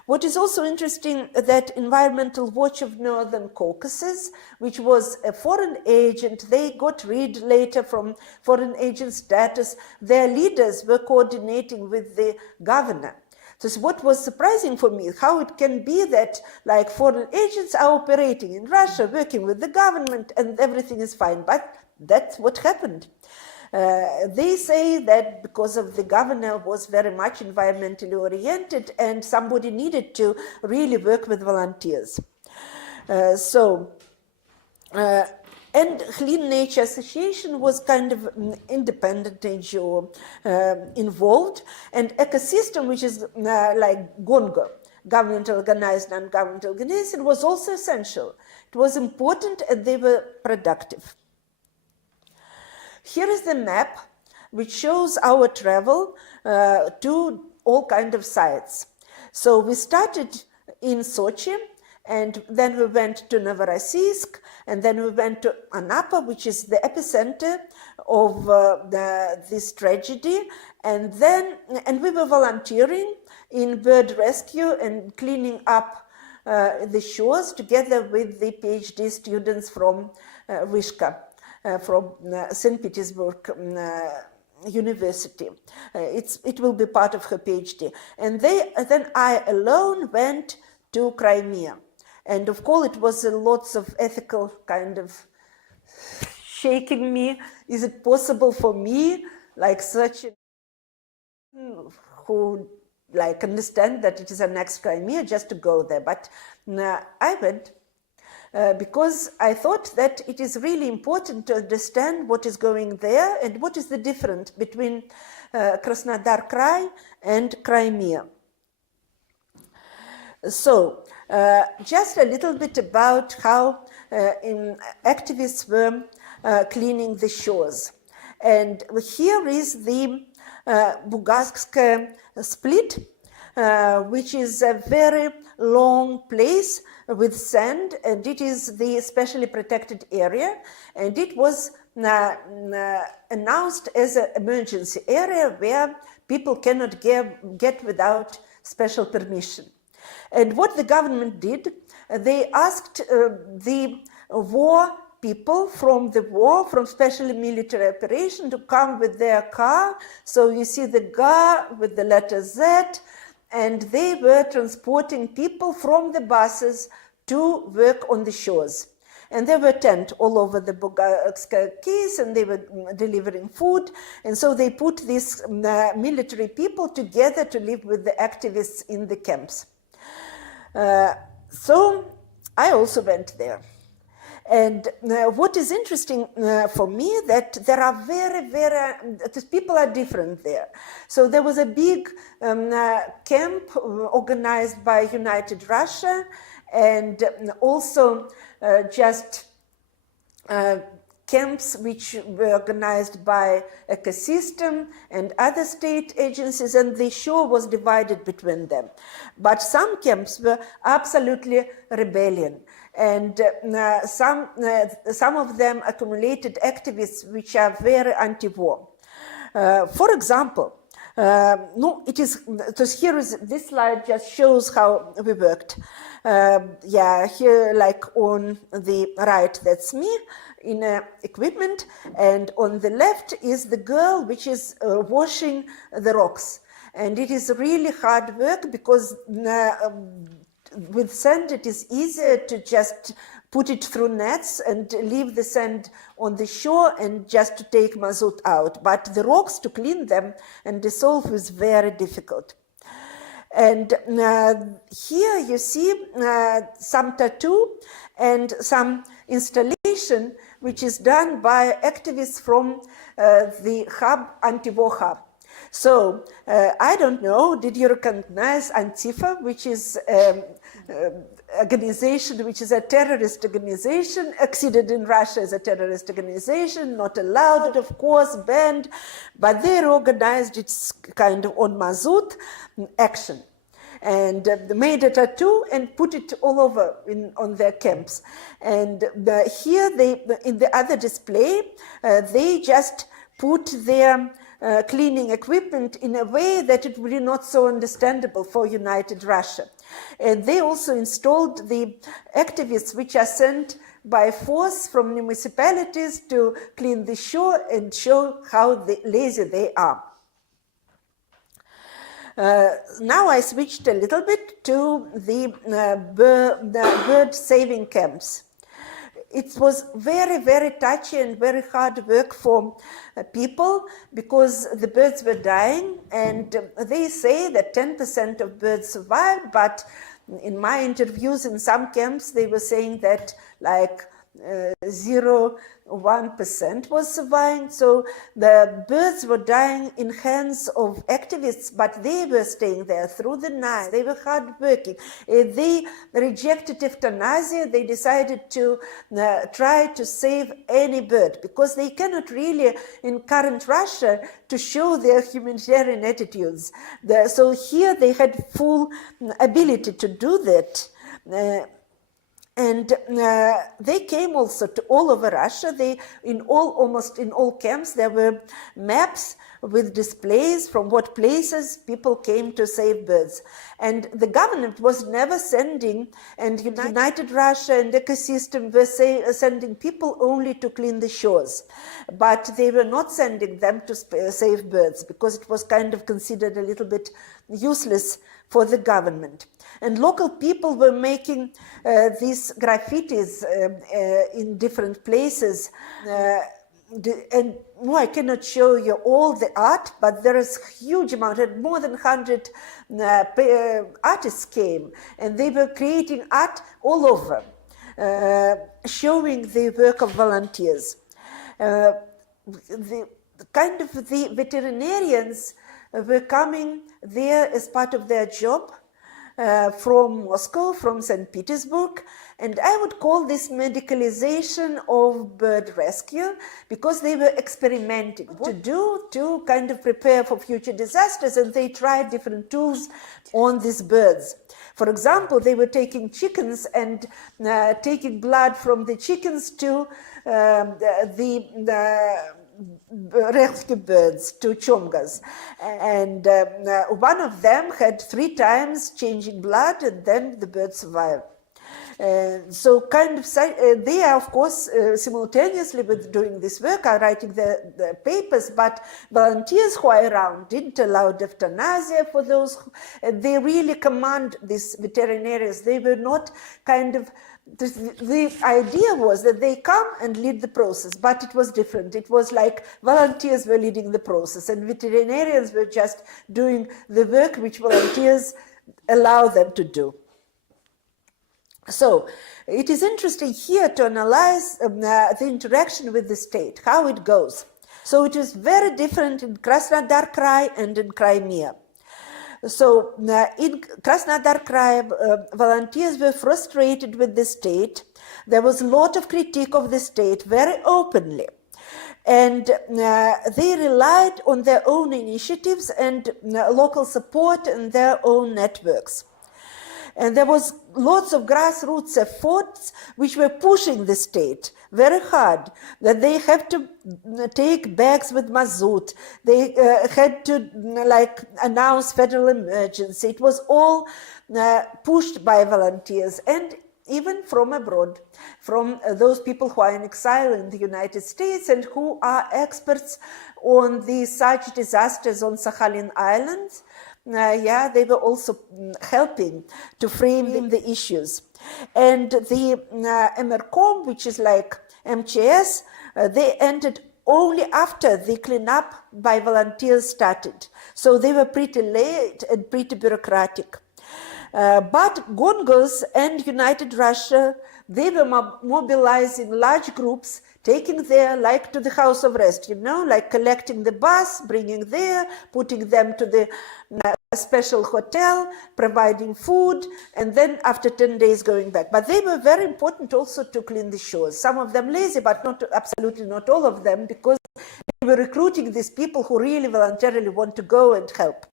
What is also interesting that Environmental Watch of Northern Caucasus, which was a foreign agent, they got rid later from foreign agent status, their leaders were coordinating with the governor. So what was surprising for me, how it can be that like foreign agents are operating in Russia, working with the government, and everything is fine, but that's what happened. They say that because of the governor was very much environmentally oriented and somebody needed to really work with volunteers. And Clean Nature Association was kind of an independent NGO involved, and Ecosystem, which is like GONGO, government organized, non-government organization, was also essential. It was important, and they were productive. Here is the map which shows our travel to all kinds of sites. So we started in Sochi, and then we went to Novorossiysk, and then we went to Anapa, which is the epicenter of this tragedy, and we were volunteering in bird rescue and cleaning up the shores together with the PhD students from Vyshka. From St. Petersburg University. It will be part of her PhD. And then I alone went to Crimea. And of course, it was lots of ethical kind of shaking me. Is it possible for me, like such a who like understand that it is an next Crimea, just to go there? But I went. Because I thought that it is really important to understand what is going there and what is the difference between Krasnodar Krai and Crimea. So, just a little bit about how activists were cleaning the shores. And here is the Bugatskaya split, which is a very long place with sand, and it is the specially protected area, and it was announced as an emergency area where people cannot get without special permission. And what the government did, they asked the war people from the war, from special military operation, to come with their car. So you see the car with the letter Z, and they were transporting people from the buses to work on the shores. And there were tents all over the Bulgarska keys, and they were delivering food. And so they put these military people together to live with the activists in the camps. So I also went there. And what is interesting for me, that there are people are different there. So there was a big camp organized by United Russia, and also just camps which were organized by Ecosystem and other state agencies, and the shore was divided between them. But some camps were absolutely rebellion. And some of them accumulated activists which are very anti-war. For example, here is this slide just shows how we worked. Here, like on the right, that's me in equipment, and on the left is the girl which is washing the rocks. And it is really hard work because with sand it is easier to just put it through nets and leave the sand on the shore and just to take mazout out. But the rocks, to clean them and dissolve, is very difficult. And here you see some tattoo and some installation which is done by activists from the hub, anti-war hub. So I don't know, did you recognize Antifa, which is organization which is a terrorist organization, acceded in Russia as a terrorist organization, not allowed, of course, banned, but they organized its kind of on mazout action, and made a tattoo and put it all over on their camps. And here in the other display, they just put their cleaning equipment in a way that it would be not so understandable for United Russia. And they also installed the activists which are sent by force from municipalities to clean the shore and show how lazy they are. Now I switched a little bit to the bird saving camps. It was very, very touchy and very hard work for people because the birds were dying, and they say that 10% of birds survived, but in my interviews in some camps they were saying that like 0.1% was surviving. So the birds were dying in hands of activists, but they were staying there through the night. They were hardworking. They rejected euthanasia. They decided to try to save any bird because they cannot really, in current Russia, to show their humanitarian attitudes. So here they had full ability to do that. And they came also to all over Russia. Almost in all camps, there were maps with displays from what places people came to save birds. And the government was never sending, and United Russia and Ecosystem were sending people only to clean the shores. But they were not sending them to save birds because it was kind of considered a little bit useless for the government. And local people were making these graffitis in different places. And I cannot show you all the art, but there is a huge amount, more than 100 artists came, and they were creating art all over, showing the work of volunteers. The veterinarians were coming there as part of their job from Moscow, from St. Petersburg, and I would call this medicalization of bird rescue because they were experimenting what to do to kind of prepare for future disasters, and they tried different tools on these birds. For example, they were taking chickens and taking blood from the chickens to the rescue birds, to chongas, and one of them had 3 times changing blood, and then the bird survived. So kind of, they are of course simultaneously with doing this work are writing the papers, but volunteers who are around didn't allow euthanasia for those, they really command these veterinarians. They were not kind of, the idea was that they come and lead the process, but it was different. It was like volunteers were leading the process and veterinarians were just doing the work which volunteers allow them to do. So it is interesting here to analyze the interaction with the state, how it goes. So it is very different in Krasnodar Krai and in Crimea. So in Krasnodar Krai, volunteers were frustrated with the state. There was a lot of critique of the state very openly. And they relied on their own initiatives and local support and their own networks. And there was lots of grassroots efforts which were pushing the state very hard, that they have to take bags with mazout. They had to announce federal emergency. It was all pushed by volunteers and even from abroad, from those people who are in exile in the United States and who are experts on the such disasters on Sakhalin Islands. They were also helping to frame the issues. And the MRCOM, which is like MCS, they entered only after the cleanup by volunteers started. So they were pretty late and pretty bureaucratic. But Gongos and United Russia, they were mobilizing large groups, taking there like to the house of rest, like collecting the bus, bringing there, putting them to the special hotel, providing food, and then after 10 days going back. But they were very important also to clean the shores. Some of them lazy, but absolutely not all of them, because they were recruiting these people who really voluntarily want to go and help.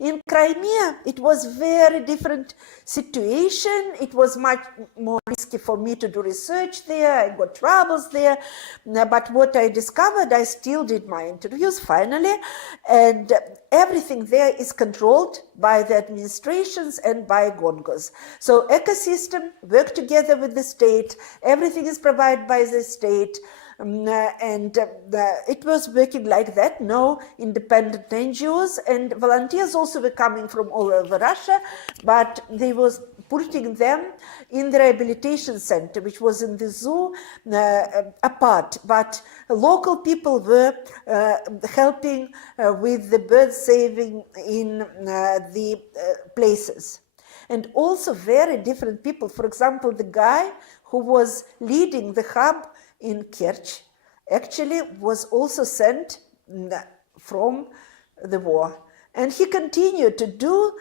In Crimea, it was very different situation. It was much more risky for me to do research there. I got troubles there. But what I discovered, I still did my interviews finally. And everything there is controlled by the administrations and by Gongos. So ecosystem work together with the state. Everything is provided by the state. It was working like that, no independent NGOs, and volunteers also were coming from all over Russia, but they was putting them in the rehabilitation center, which was in the zoo apart, but local people were helping with the bird saving in the places. And also very different people. For example, the guy who was leading the hub in Kerch actually was also sent from the war. And he continued to do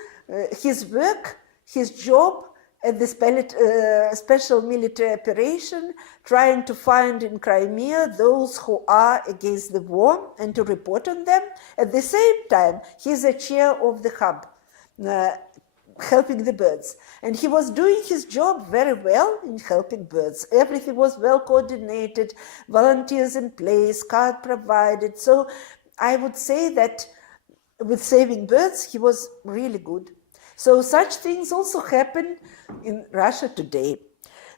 his work, his job at the special military operation, trying to find in Crimea those who are against the war and to report on them. At the same time, he's a chair of the hub, helping the birds. And he was doing his job very well in helping birds. Everything was well coordinated, volunteers in place, card provided. So I would say that with saving birds, he was really good. So such things also happen in Russia today.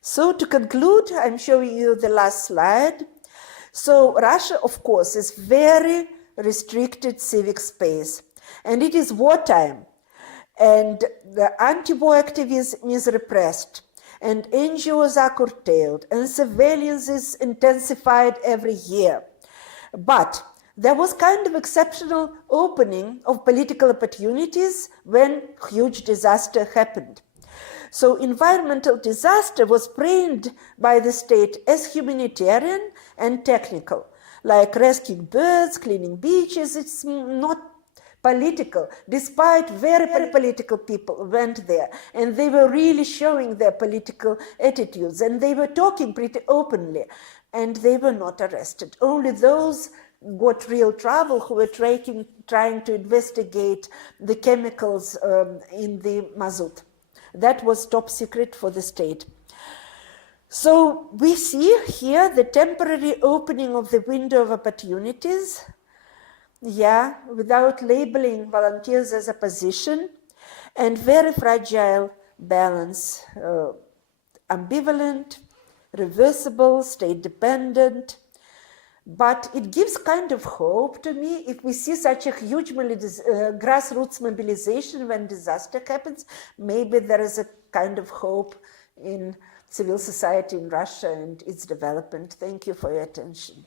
So to conclude, I'm showing you the last slide. So Russia, of course, is very restricted civic space, and it is wartime. And the anti-war activism is repressed, and NGOs are curtailed, and surveillance is intensified every year. But there was kind of exceptional opening of political opportunities when huge disaster happened. So environmental disaster was framed by the state as humanitarian and technical, like rescuing birds, cleaning beaches. It's not political, despite very political people went there, and they were really showing their political attitudes, and they were talking pretty openly, and they were not arrested. Only those got real trouble who were trying to investigate the chemicals in the mazout. That was top secret for the state. So we see here the temporary opening of the window of opportunities, without labeling volunteers as opposition, and very fragile balance ambivalent, reversible, state-dependent, but it gives kind of hope to me if we see such a huge grassroots mobilization when disaster happens. Maybe there is a kind of hope in civil society in Russia and its development. Thank you for your attention.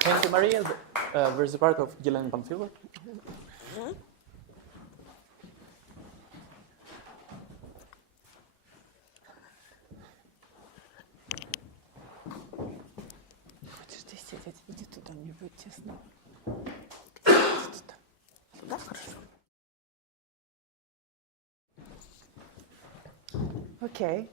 Thank you, Maria. There's a part of Yelena Pamphilova. Хочешь здесь сидеть? Иди туда, мне будет тесно. Да, хорошо. Okay.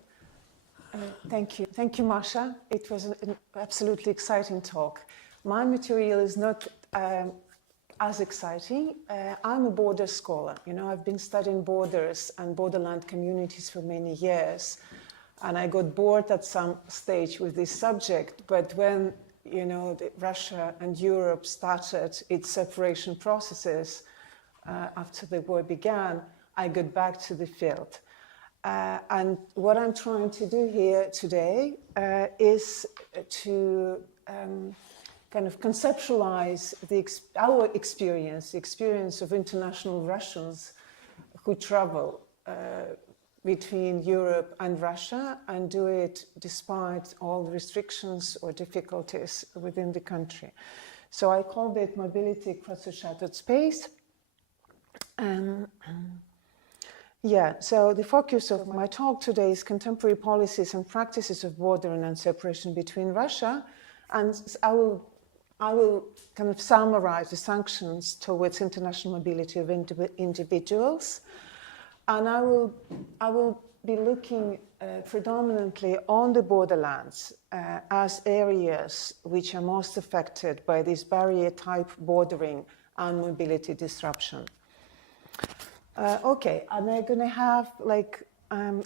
Thank you. Thank you, Masha. It was an absolutely exciting talk. My material is not as exciting. I'm a border scholar. You know, I've been studying borders and borderland communities for many years. And I got bored at some stage with this subject. But when, you know, Russia and Europe started its separation processes after the war began, I got back to the field. And what I'm trying to do here today is to kind of conceptualize our experience, the experience of international Russians who travel between Europe and Russia and do it despite all restrictions or difficulties within the country. So I called it Mobility Across a Shattered Space. Yeah, so the focus of my talk today is contemporary policies and practices of border and separation between Russia, and I will kind of summarize the sanctions towards international mobility of individuals, and I will be looking predominantly on the borderlands as areas which are most affected by this barrier-type bordering and mobility disruption. Okay, and I'm going to have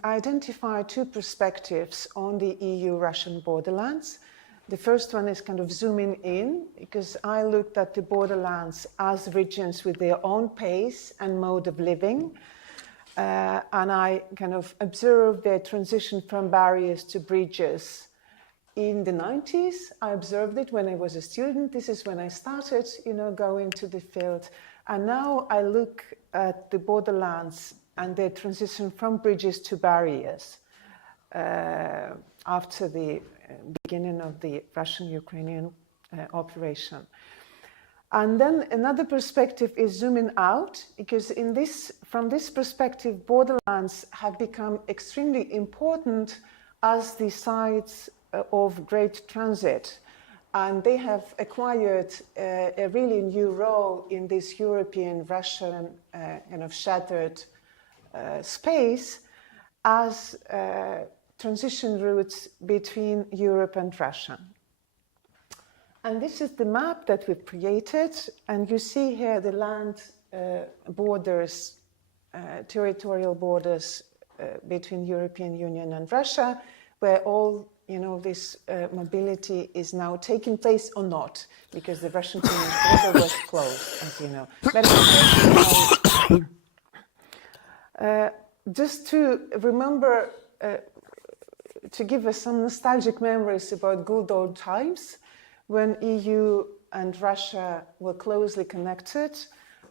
identify two perspectives on the EU-Russian borderlands. The first one is kind of zooming in, because I looked at the borderlands as regions with their own pace and mode of living, and I kind of observed their transition from barriers to bridges. In the 90s, I observed it when I was a student. This is when I started, you know, going to the field. And now I look at the borderlands and their transition from bridges to barriers after the beginning of the Russian-Ukrainian operation. And then another perspective is zooming out, because from this perspective, borderlands have become extremely important as the sites of great transit. And they have acquired a really new role in this European-Russian kind of shattered space as transition routes between Europe and Russia. And this is the map that we've created. And you see here the land borders, territorial borders between European Union and Russia, where all, you know, this mobility is now taking place or not, because the Russian-Finnish border was closed, as you know. But just to remember, to give us some nostalgic memories about good old times, when EU and Russia were closely connected,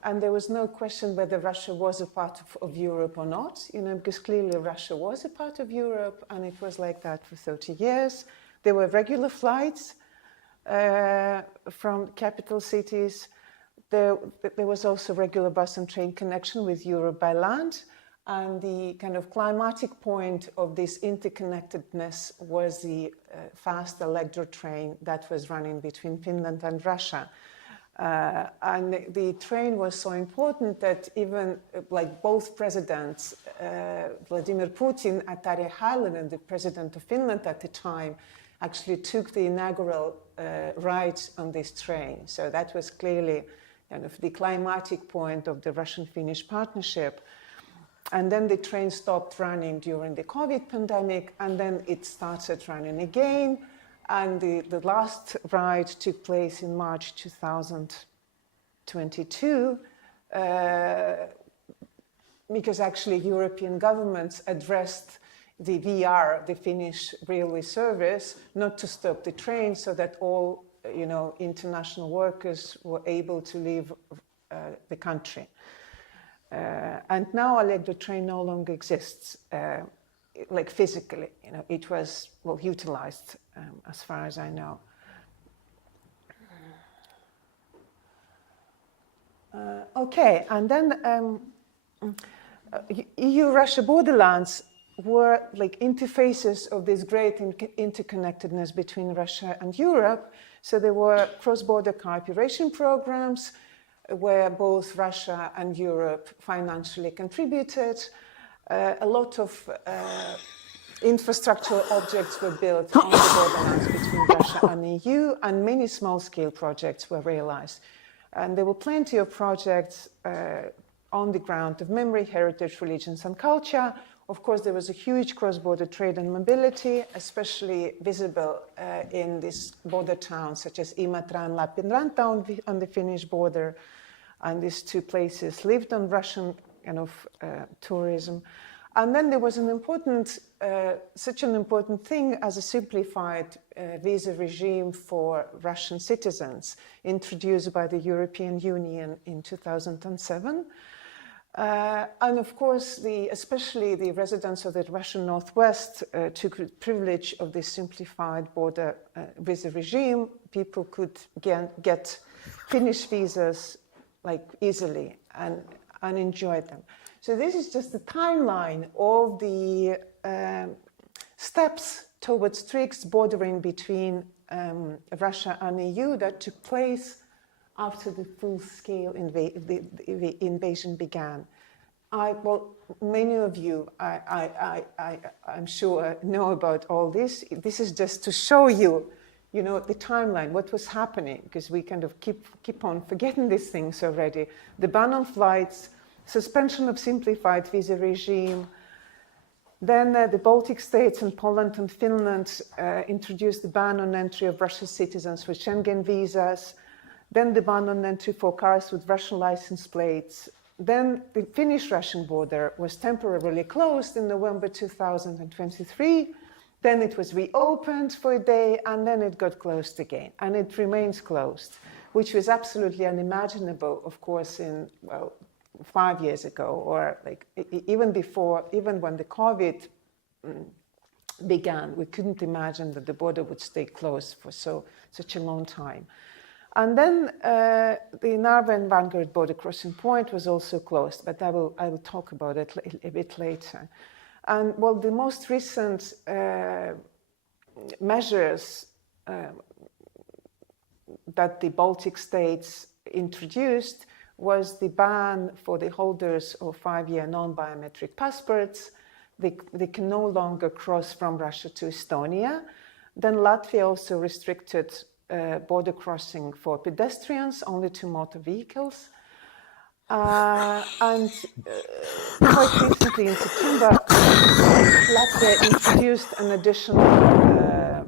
and there was no question whether Russia was a part of Europe or not, you know, because clearly Russia was a part of Europe, and it was like that for 30 years. There were regular flights from capital cities. There was also regular bus and train connection with Europe by land, and the kind of climatic point of this interconnectedness was the fast electro train that was running between Finland and Russia. And the train was so important that even like both presidents, Vladimir Putin and Tarja Halonen, the president of Finland at the time, actually took the inaugural ride on this train. So that was clearly kind of the climatic point of the Russian-Finnish partnership. And then the train stopped running during the COVID pandemic, and then it started running again. And the last ride took place in March 2022. because actually European governments addressed the VR, the Finnish railway service, not to stop the train so that all, international workers were able to leave the country. And now Allegro train no longer exists, like physically. It was, utilized as far as I know. Okay, and then EU-Russia borderlands were like interfaces of this great interconnectedness between Russia and Europe. So there were cross-border cooperation programs where both Russia and Europe financially contributed. A lot of infrastructural objects were built on the borderlands between Russia and EU, and many small-scale projects were realized. And there were plenty of projects on the ground of memory, heritage, religions, and culture. Of course, there was a huge cross-border trade and mobility, especially visible in these border towns such as Imatra and Lappeenranta on the Finnish border. And these two places lived on Russian tourism. And then there was an important, such an important thing as a simplified visa regime for Russian citizens, introduced by the European Union in 2007. And of course, especially the residents of the Russian Northwest took the privilege of this simplified border visa regime. People could get Finnish visas like easily and enjoy them. So this is just the timeline of the steps towards strict bordering between Russia and EU that took place after the full-scale invasion began. Many of you, I'm sure, know about all this. This is just to show you, the timeline, what was happening, because we kind of keep on forgetting these things already. The ban on flights, suspension of simplified visa regime. Then the Baltic states and Poland and Finland introduced the ban on entry of Russian citizens with Schengen visas. Then the ban on entry for cars with Russian license plates. Then the Finnish-Russian border was temporarily closed in November 2023. Then it was reopened for a day, and then it got closed again. And it remains closed, which was absolutely unimaginable, of course, 5 years ago, or like even before, even when the COVID began, we couldn't imagine that the border would stay closed for such a long time. And then the Narva and Vanguard border crossing point was also closed, but I will talk about it a bit later. And the most recent measures that the Baltic states introduced was the ban for the holders of 5-year non-biometric passports. They can no longer cross from Russia to Estonia. Then Latvia also restricted border crossing for pedestrians only to motor vehicles. And quite recently in September, Latvia introduced an additional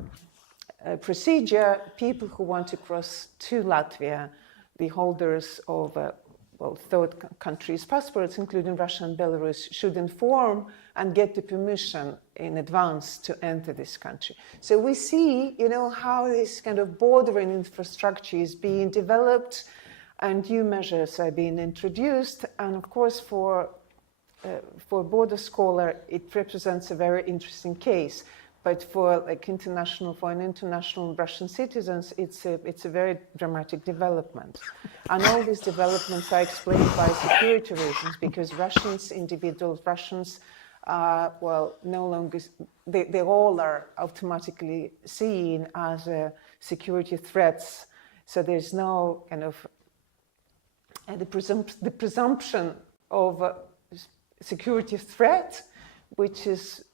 procedure. People who want to cross to Latvia, the holders of third countries' passports, including Russia and Belarus, should inform and get the permission in advance to enter this country. So we see, how this kind of bordering infrastructure is being developed and new measures are being introduced. And of course, for a border scholar, it represents a very interesting case. But for an international Russian citizens, it's a very dramatic development. And all these developments are explained by security reasons, because individual Russians, no longer, they all are automatically seen as security threats. So there's no kind of, the presumption of a security threat, which is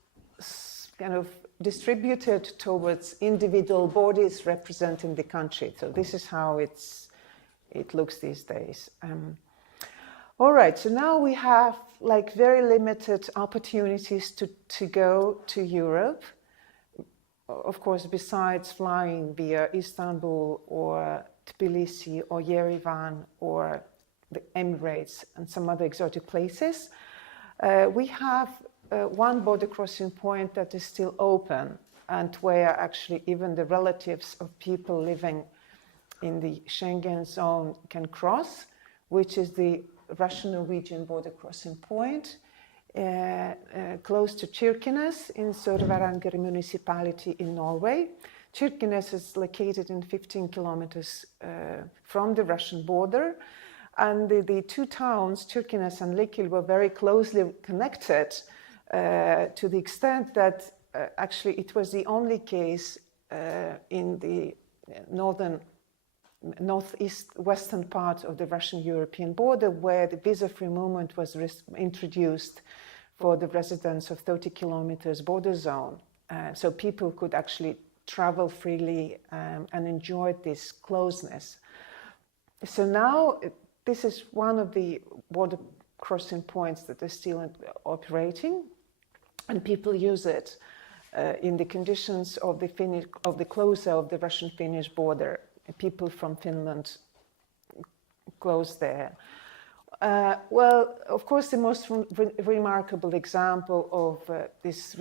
kind of distributed towards individual bodies representing the country. So this is how it looks these days. All right, so now we have very limited opportunities to go to Europe. Of course, besides flying via Istanbul or Tbilisi or Yerevan or the Emirates and some other exotic places. We have one border crossing point that is still open, and where actually even the relatives of people living in the Schengen zone can cross, which is the Russian-Norwegian border crossing point, close to Kirkenes in Sør-Varanger municipality in Norway. Kirkenes is located in 15 kilometers from the Russian border, and the two towns, Kirkenes and Likil, were very closely connected to the extent that actually it was the only case in the northeast western part of the Russian-European border where the visa-free movement was introduced for the residents of 30 kilometers border zone. So people could actually travel freely and enjoy this closeness. So now this is one of the border crossing points that are still operating, and people use it in the conditions of the closure of the Russian-Finnish border. People from Finland close there. Well, of course, the most remarkable example of this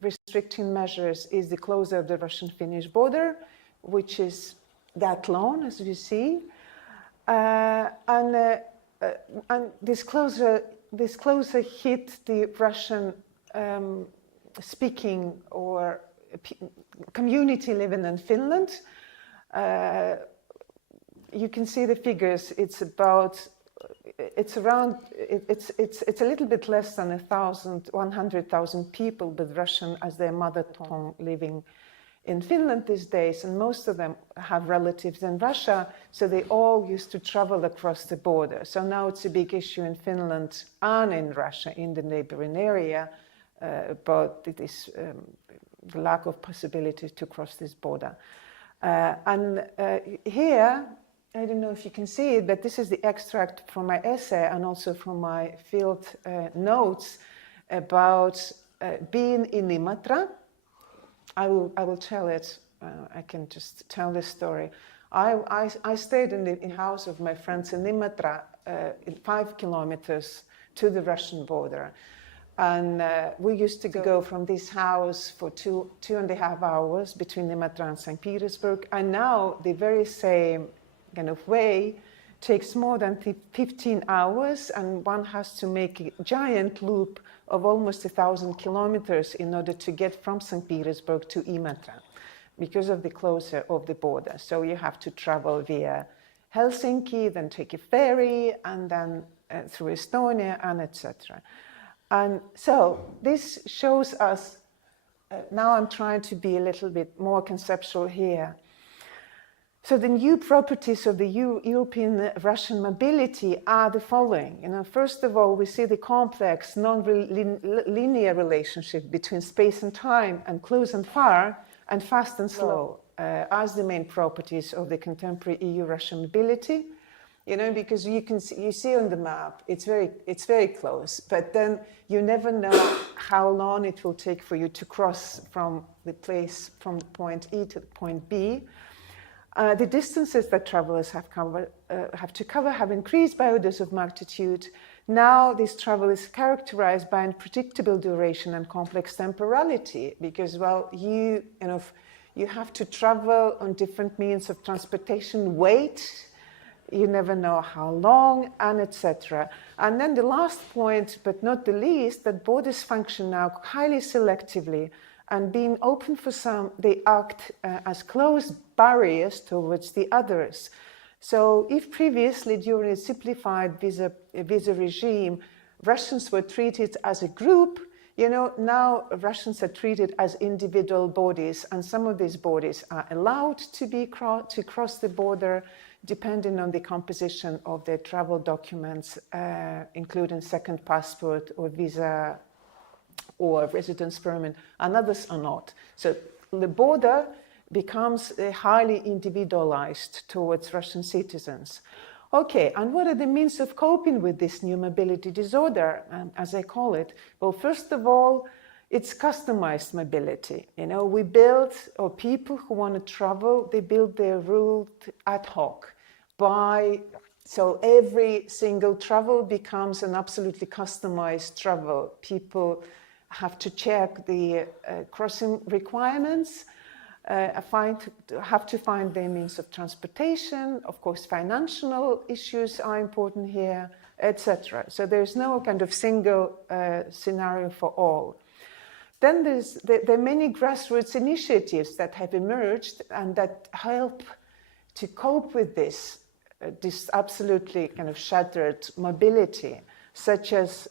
restricting measures is the closure of the Russian-Finnish border, which is that long, as you see. And this closure hit the Russian speaking or community living in Finland. You can see the figures. It's a little bit less than 100,000 people with Russian as their mother tongue living in Finland these days, and most of them have relatives in Russia, so they all used to travel across the border. So now it's a big issue in Finland and in Russia, in the neighboring area, about this the lack of possibility to cross this border. Here, I don't know if you can see it, but this is the extract from my essay and also from my field notes about being in Imatra. I will tell it. I can just tell this story. I stayed in the house of my friends in Imatra, 5 kilometers to the Russian border. And we used to go from this house for 2.5 hours between Imatra and St. Petersburg. And now the very same kind of way takes more than 15 hours, and one has to make a giant loop of almost 1,000 kilometers in order to get from St. Petersburg to Imatra because of the closure of the border. So you have to travel via Helsinki, then take a ferry, and then through Estonia, and etc. And so this shows us, now I'm trying to be a little bit more conceptual here. So the new properties of the European-Russian mobility are the following. First of all, we see the complex, non-linear relationship between space and time, and close and far, and fast and slow, as the main properties of the contemporary EU-Russian mobility. Because you see on the map, it's very close, but then you never know how long it will take for you to cross from point E to point B. The distances that travelers have to cover have increased by orders of magnitude. Now this travel is characterized by unpredictable duration and complex temporality, because, well, you have to travel on different means of transportation, wait, you never know how long, and etc. And then the last point, but not the least, that borders function now highly selectively, and being open for some, they act as closed barriers towards the others. So if previously, during a simplified visa regime, Russians were treated as a group, now Russians are treated as individual bodies, and some of these bodies are allowed to cross the border, depending on the composition of their travel documents, including second passport or visa or residence permit, and others are not. So the border becomes highly individualized towards Russian citizens. Okay, and what are the means of coping with this new mobility disorder, as I call it? Well, first of all, it's customized mobility. We build, or people who want to travel, they build their route ad hoc by So every single travel becomes an absolutely customized travel. People have to check the crossing requirements, have to find their means of transportation. Of course, financial issues are important here, etc. So there's no kind of single scenario for all. Then there are many grassroots initiatives that have emerged and that help to cope with this absolutely kind of shattered mobility, such as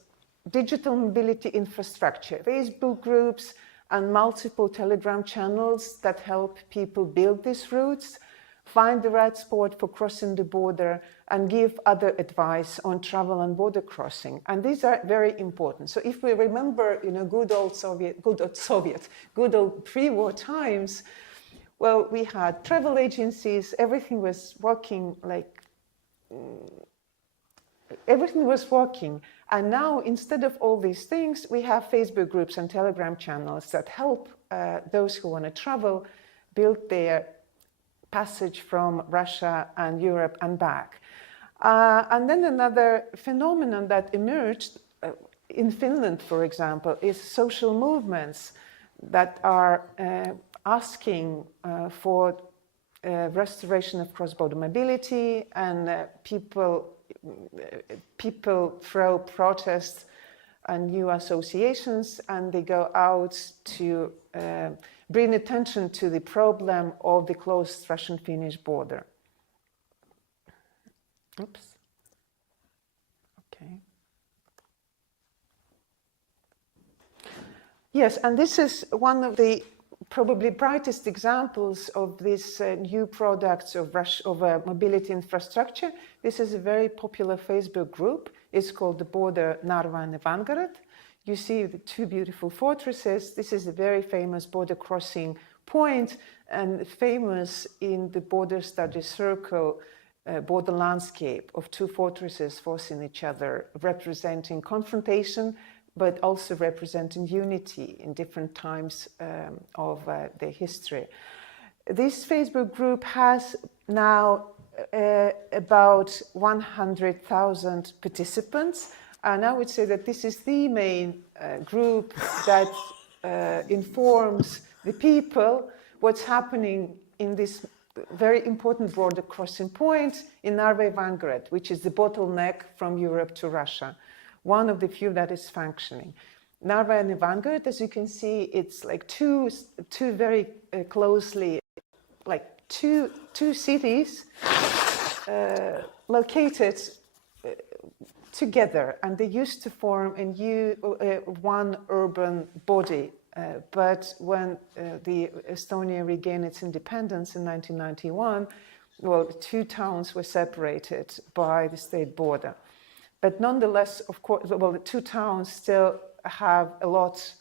digital mobility infrastructure, Facebook groups, and multiple Telegram channels that help people build these routes, find the right spot for crossing the border, and give other advice on travel and border crossing. And these are very important. So if we remember, good old pre-war times, well, we had travel agencies, everything was working everything was working. And now, instead of all these things, we have Facebook groups and Telegram channels that help those who want to travel build their passage from Russia and Europe and back. And then another phenomenon that emerged in Finland, for example, is social movements that are asking for restoration of cross-border mobility, and people throw protests and new associations, and they go out to bring attention to the problem of the closed Russian-Finnish border. Oops. Okay. Yes, and this is one of the probably brightest examples of these new products of mobility infrastructure. This is a very popular Facebook group. It's called the Border Narva and Ivangorod. You see the two beautiful fortresses. This is a very famous border crossing point and famous in the border study circle border landscape of two fortresses forcing each other, representing confrontation, but also representing unity in different times of their history. This Facebook group has now about 100,000 participants, and I would say that this is the main group that informs the people what's happening in this very important border crossing point in Narva-Ivangorod, which is the bottleneck from Europe to Russia. One of the few that is functioning. Narva and Ivangorod, as you can see, it's like two very closely, like two cities located together, and they used to form one urban body. But when Estonia regained its independence in 1991, well, the two towns were separated by the state border. But nonetheless, of course, well, the two towns still have a lot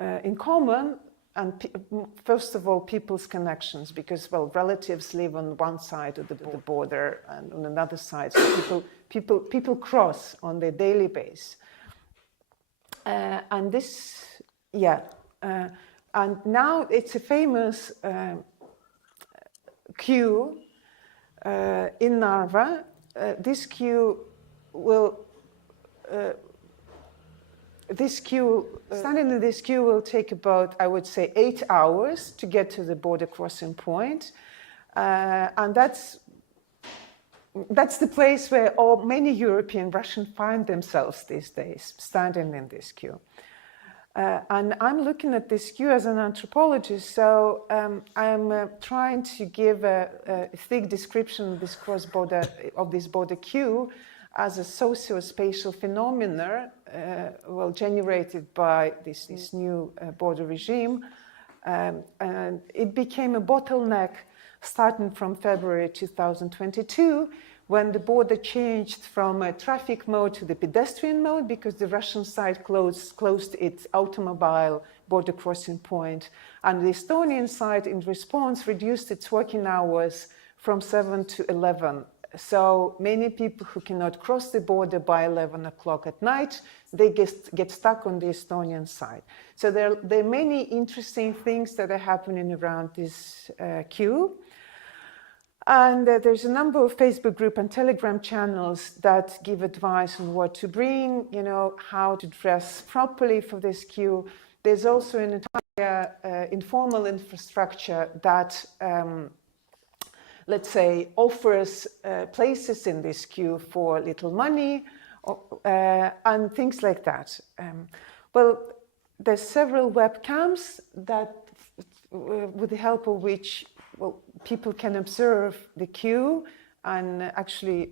in common. And first of all, people's connections, because, well, relatives live on one side of the border and on another side. So people cross on their daily basis. And this, yeah. And now it's a famous queue in Narva. This queue standing in this queue will take about, I would say, 8 hours to get to the border crossing point. And that's the place where many European Russians find themselves these days, standing in this queue. And I'm looking at this queue as an anthropologist, so I'm trying to give a thick description of this border queue as a socio-spatial phenomena, generated by this new border regime. And it became a bottleneck starting from February 2022, when the border changed from a traffic mode to the pedestrian mode, because the Russian side closed its automobile border crossing point, and the Estonian side, in response, reduced its working hours from 7 to 11. So many people who cannot cross the border by 11 o'clock at night, they get stuck on the Estonian side. So there are many interesting things that are happening around this queue. And there's a number of Facebook group and Telegram channels that give advice on what to bring, you know, how to dress properly for this queue. There's also an entire informal infrastructure that, let's say, offers places in this queue for little money and things like that. Well, there's several webcams that, with the help of which, well, people can observe the queue and actually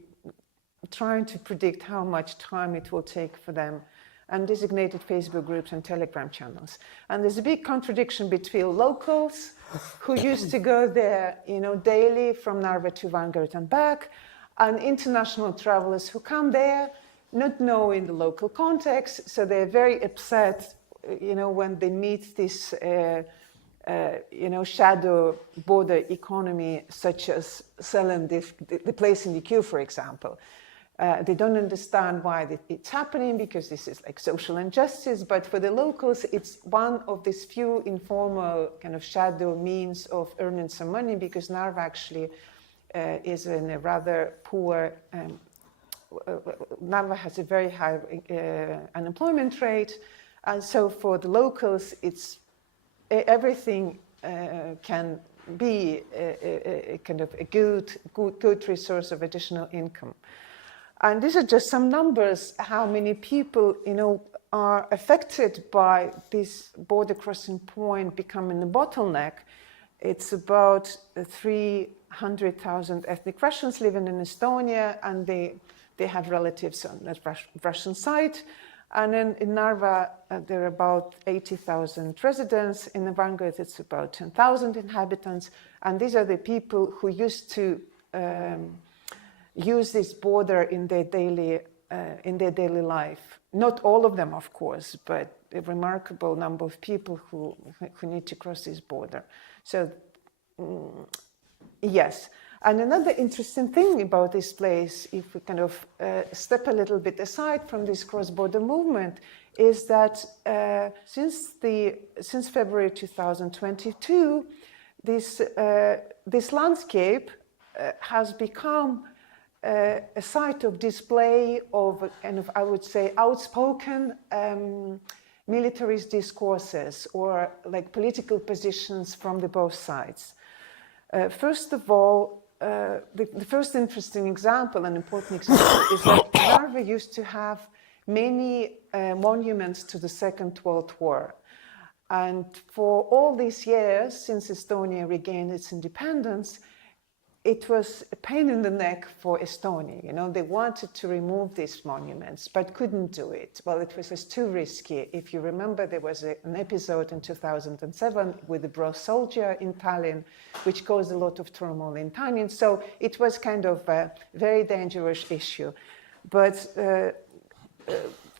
trying to predict how much time it will take for them, and designated Facebook groups and Telegram channels. And there's a big contradiction between locals who used to go there, you know, daily from Narva to Vanguard and back, and international travelers who come there not knowing the local context, so they're very upset, you know, when they meet this you know, shadow border economy, such as selling the place in the queue, for example. They don't understand why it's happening, because this is like social injustice, but for the locals, it's one of these few informal kind of shadow means of earning some money, because Narva actually is in a rather poor, Narva has a very high unemployment rate, and so for the locals, it's everything can be a kind of a good resource of additional income. And these are just some numbers, how many people, you know, are affected by this border crossing point becoming a bottleneck. It's about 300,000 ethnic Russians living in Estonia, and they have relatives on the Russian side. And then in Narva, there are about 80,000 residents. In Vanguard, it's about 10,000 inhabitants. And these are the people who used to use this border in their daily life. Not all of them, of course, but a remarkable number of people who need to cross this border. So, yes. And another interesting thing about this place, if we kind of step a little bit aside from this cross-border movement, is that since February 2022, this landscape has become a site of display of kind of, I would say, outspoken militarist discourses, or like political positions from the both sides. First of all, the first interesting example, an important example, is that Narva used to have many monuments to the Second World War. And for all these years, since Estonia regained its independence, it was a pain in the neck for Estonia. You know, they wanted to remove these monuments, but couldn't do it. Well, it was just too risky. If you remember, there was an episode in 2007 with the bronze soldier in Tallinn, which caused a lot of turmoil in Tallinn. So it was kind of a very dangerous issue. But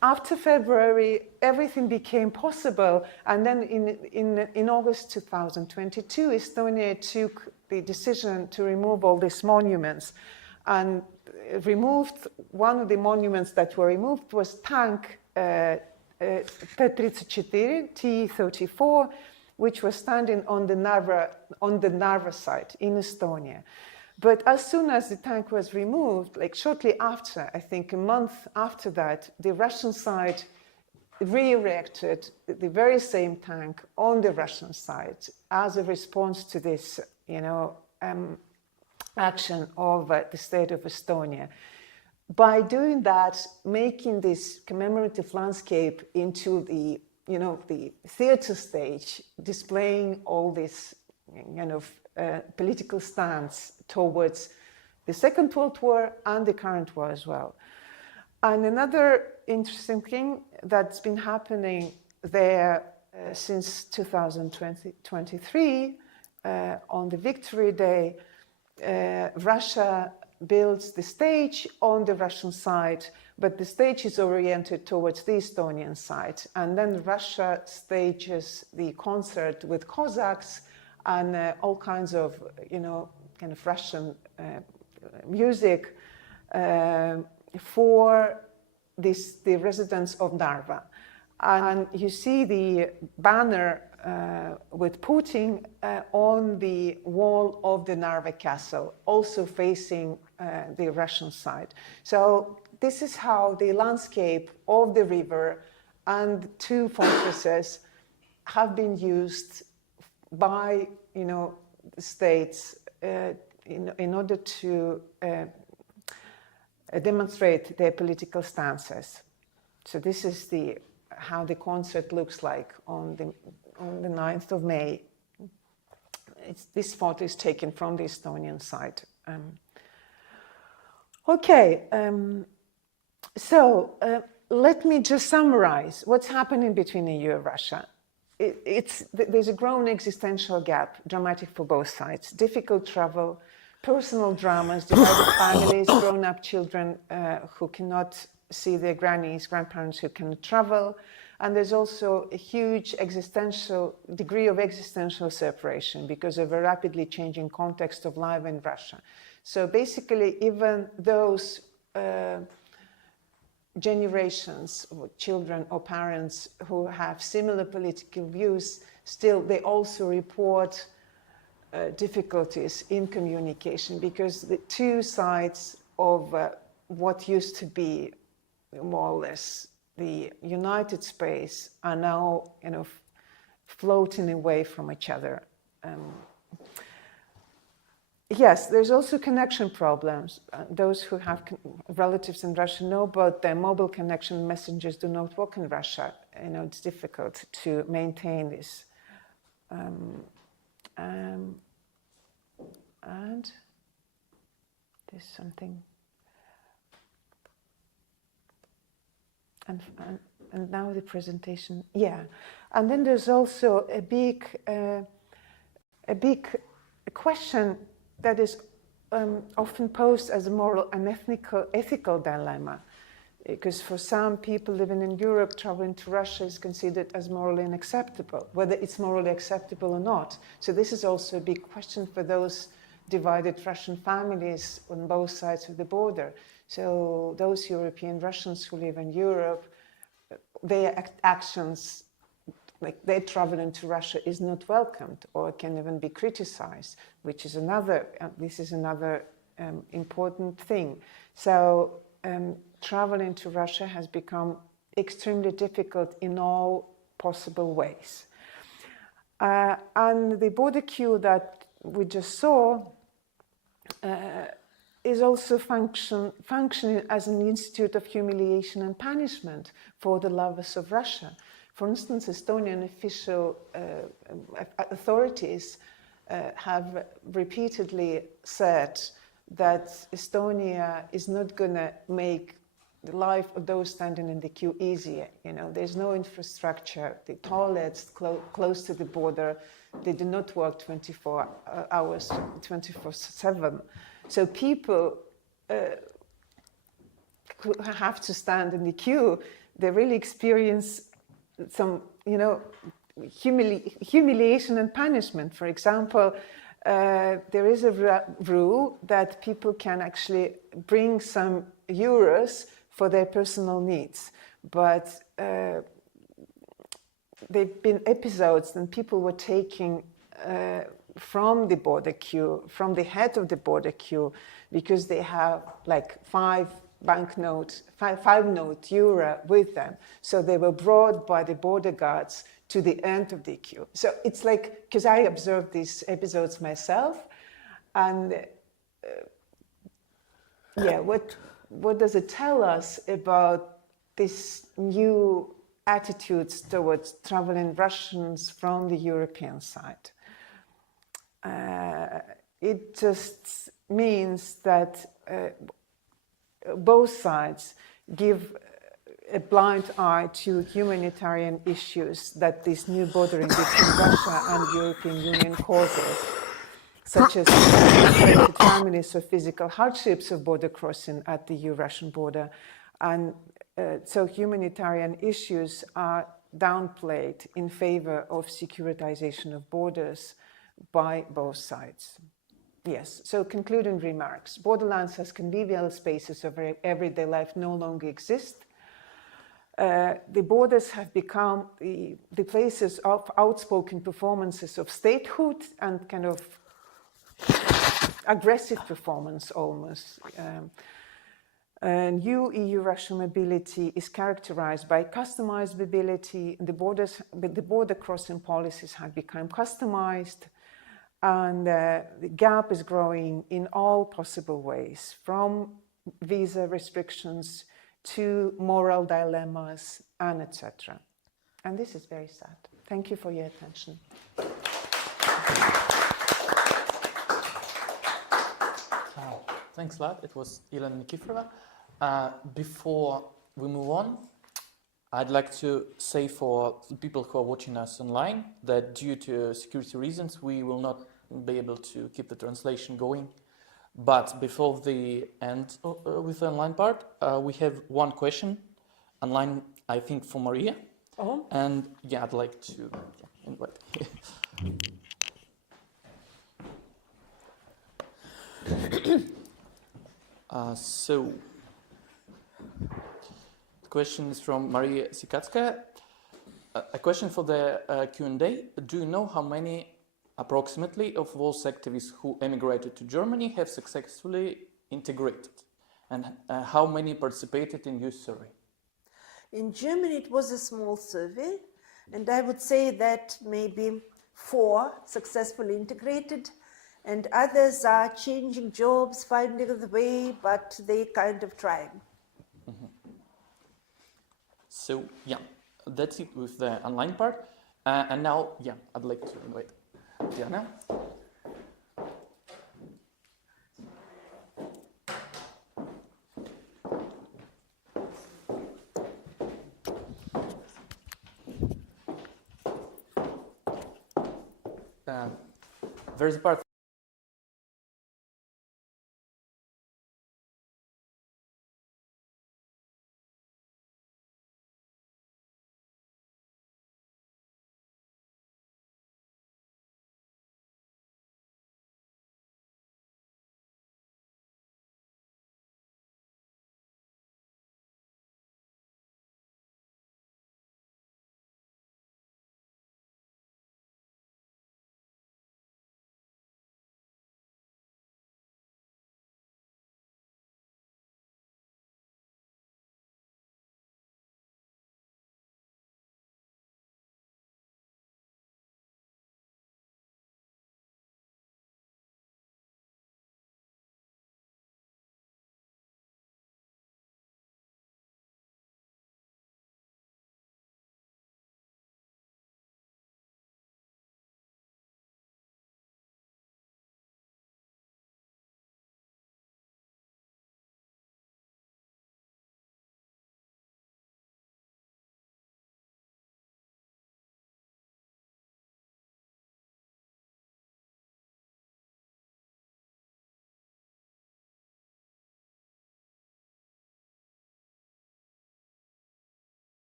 after February, everything became possible. And then in August 2022, Estonia took the decision to remove all these monuments, and removed, one of the monuments that were removed was tank T-34, T-34, which was standing on the Narva side in Estonia. But as soon as the tank was removed, like shortly after, I think a month after that, the Russian side re-erected the very same tank on the Russian side as a response to this, you know, action of the state of Estonia. By doing that, making this commemorative landscape into the, you know, the theater stage, displaying all this kind of political stance towards the Second World War and the current war as well. And another interesting thing that's been happening there since 2023, on the Victory Day, Russia builds the stage on the Russian side, but the stage is oriented towards the Estonian side. And then Russia stages the concert with Cossacks and all kinds of, you know, kind of Russian music for the residents of Narva. And you see the banner with Putin on the wall of the Narva castle, also facing the Russian side. So this is how the landscape of the river and two fortresses have been used by, states in order to demonstrate their political stances. So this is how the concert looks like on the 9th of May. This photo is taken from the Estonian side. So let me just summarize what's happening between the EU and Russia. There's a growing existential gap, dramatic for both sides. Difficult travel, personal dramas, divided families, grown-up children who cannot see their grannies, grandparents who cannot travel. And there's also a huge degree of existential separation because of a rapidly changing context of life in Russia. So basically, even those generations, children or parents who have similar political views, still they also report difficulties in communication because the two sides of what used to be more or less the united space are now floating away from each other. Yes, there's also connection problems. Those who have relatives in Russia know, but their mobile connection messengers do not work in Russia. It's difficult to maintain this. And there's something. And now the presentation. Yeah, and then there's also a big question that is often posed as a moral and ethical dilemma, because for some people living in Europe, traveling to Russia is considered as morally unacceptable, whether it's morally acceptable or not. So this is also a big question for those divided Russian families on both sides of the border. So those European Russians who live in Europe, their actions, like their traveling to Russia, is not welcomed or can even be criticized, which is another. This is another important thing. So traveling to Russia has become extremely difficult in all possible ways. And the border queue that we just saw is also functioning as an institute of humiliation and punishment for the lovers of Russia. For instance, Estonian official authorities have repeatedly said that Estonia is not going to make the life of those standing in the queue easier. There's no infrastructure. The toilets close to the border, they do not work 24 hours, 24/7. So people who have to stand in the queue, they really experience some, humiliation and punishment. For example, there is a rule that people can actually bring some euros for their personal needs, but there've been episodes when people were taking from the border queue, from the head of the border queue, because they have like five note euro with them. So they were brought by the border guards to the end of the queue. So it's like, because I observed these episodes myself, and what does it tell us about this new attitudes towards traveling Russians from the European side? It just means that both sides give a blind eye to humanitarian issues that this new bordering between Russia and the European Union causes, such as frustrated families or physical hardships of border crossing at the EU-Russian border. And so humanitarian issues are downplayed in favor of securitization of borders by both sides. Yes, so concluding remarks. Borderlands as convivial spaces of everyday life no longer exist. the borders have become the places of outspoken performances of statehood and kind of aggressive performance almost. New EU-Russia mobility is characterized by customized mobility. The border crossing policies have become customized, and the gap is growing in all possible ways, from visa restrictions to moral dilemmas, and etc. And this is very sad. Thank you for your attention. Thanks a lot. It was Elena Nikiforova. Before we move on, I'd like to say for the people who are watching us online that due to security reasons, we will not be able to keep the translation going. But before the end with the online part, we have one question online, I think, for Maria. Oh. And yeah, I'd like to invite. So, the question is from Maria Sikatskaya. A question for the Q&A. Do you know how many approximately of those activists who emigrated to Germany have successfully integrated? And how many participated in your survey? In Germany, it was a small survey, and I would say that maybe 4 successfully integrated, and others are changing jobs, finding the way, but they kind of trying. Mm-hmm. So, yeah, that's it with the online part. And now, yeah, I'd like to invite Diana. There's a part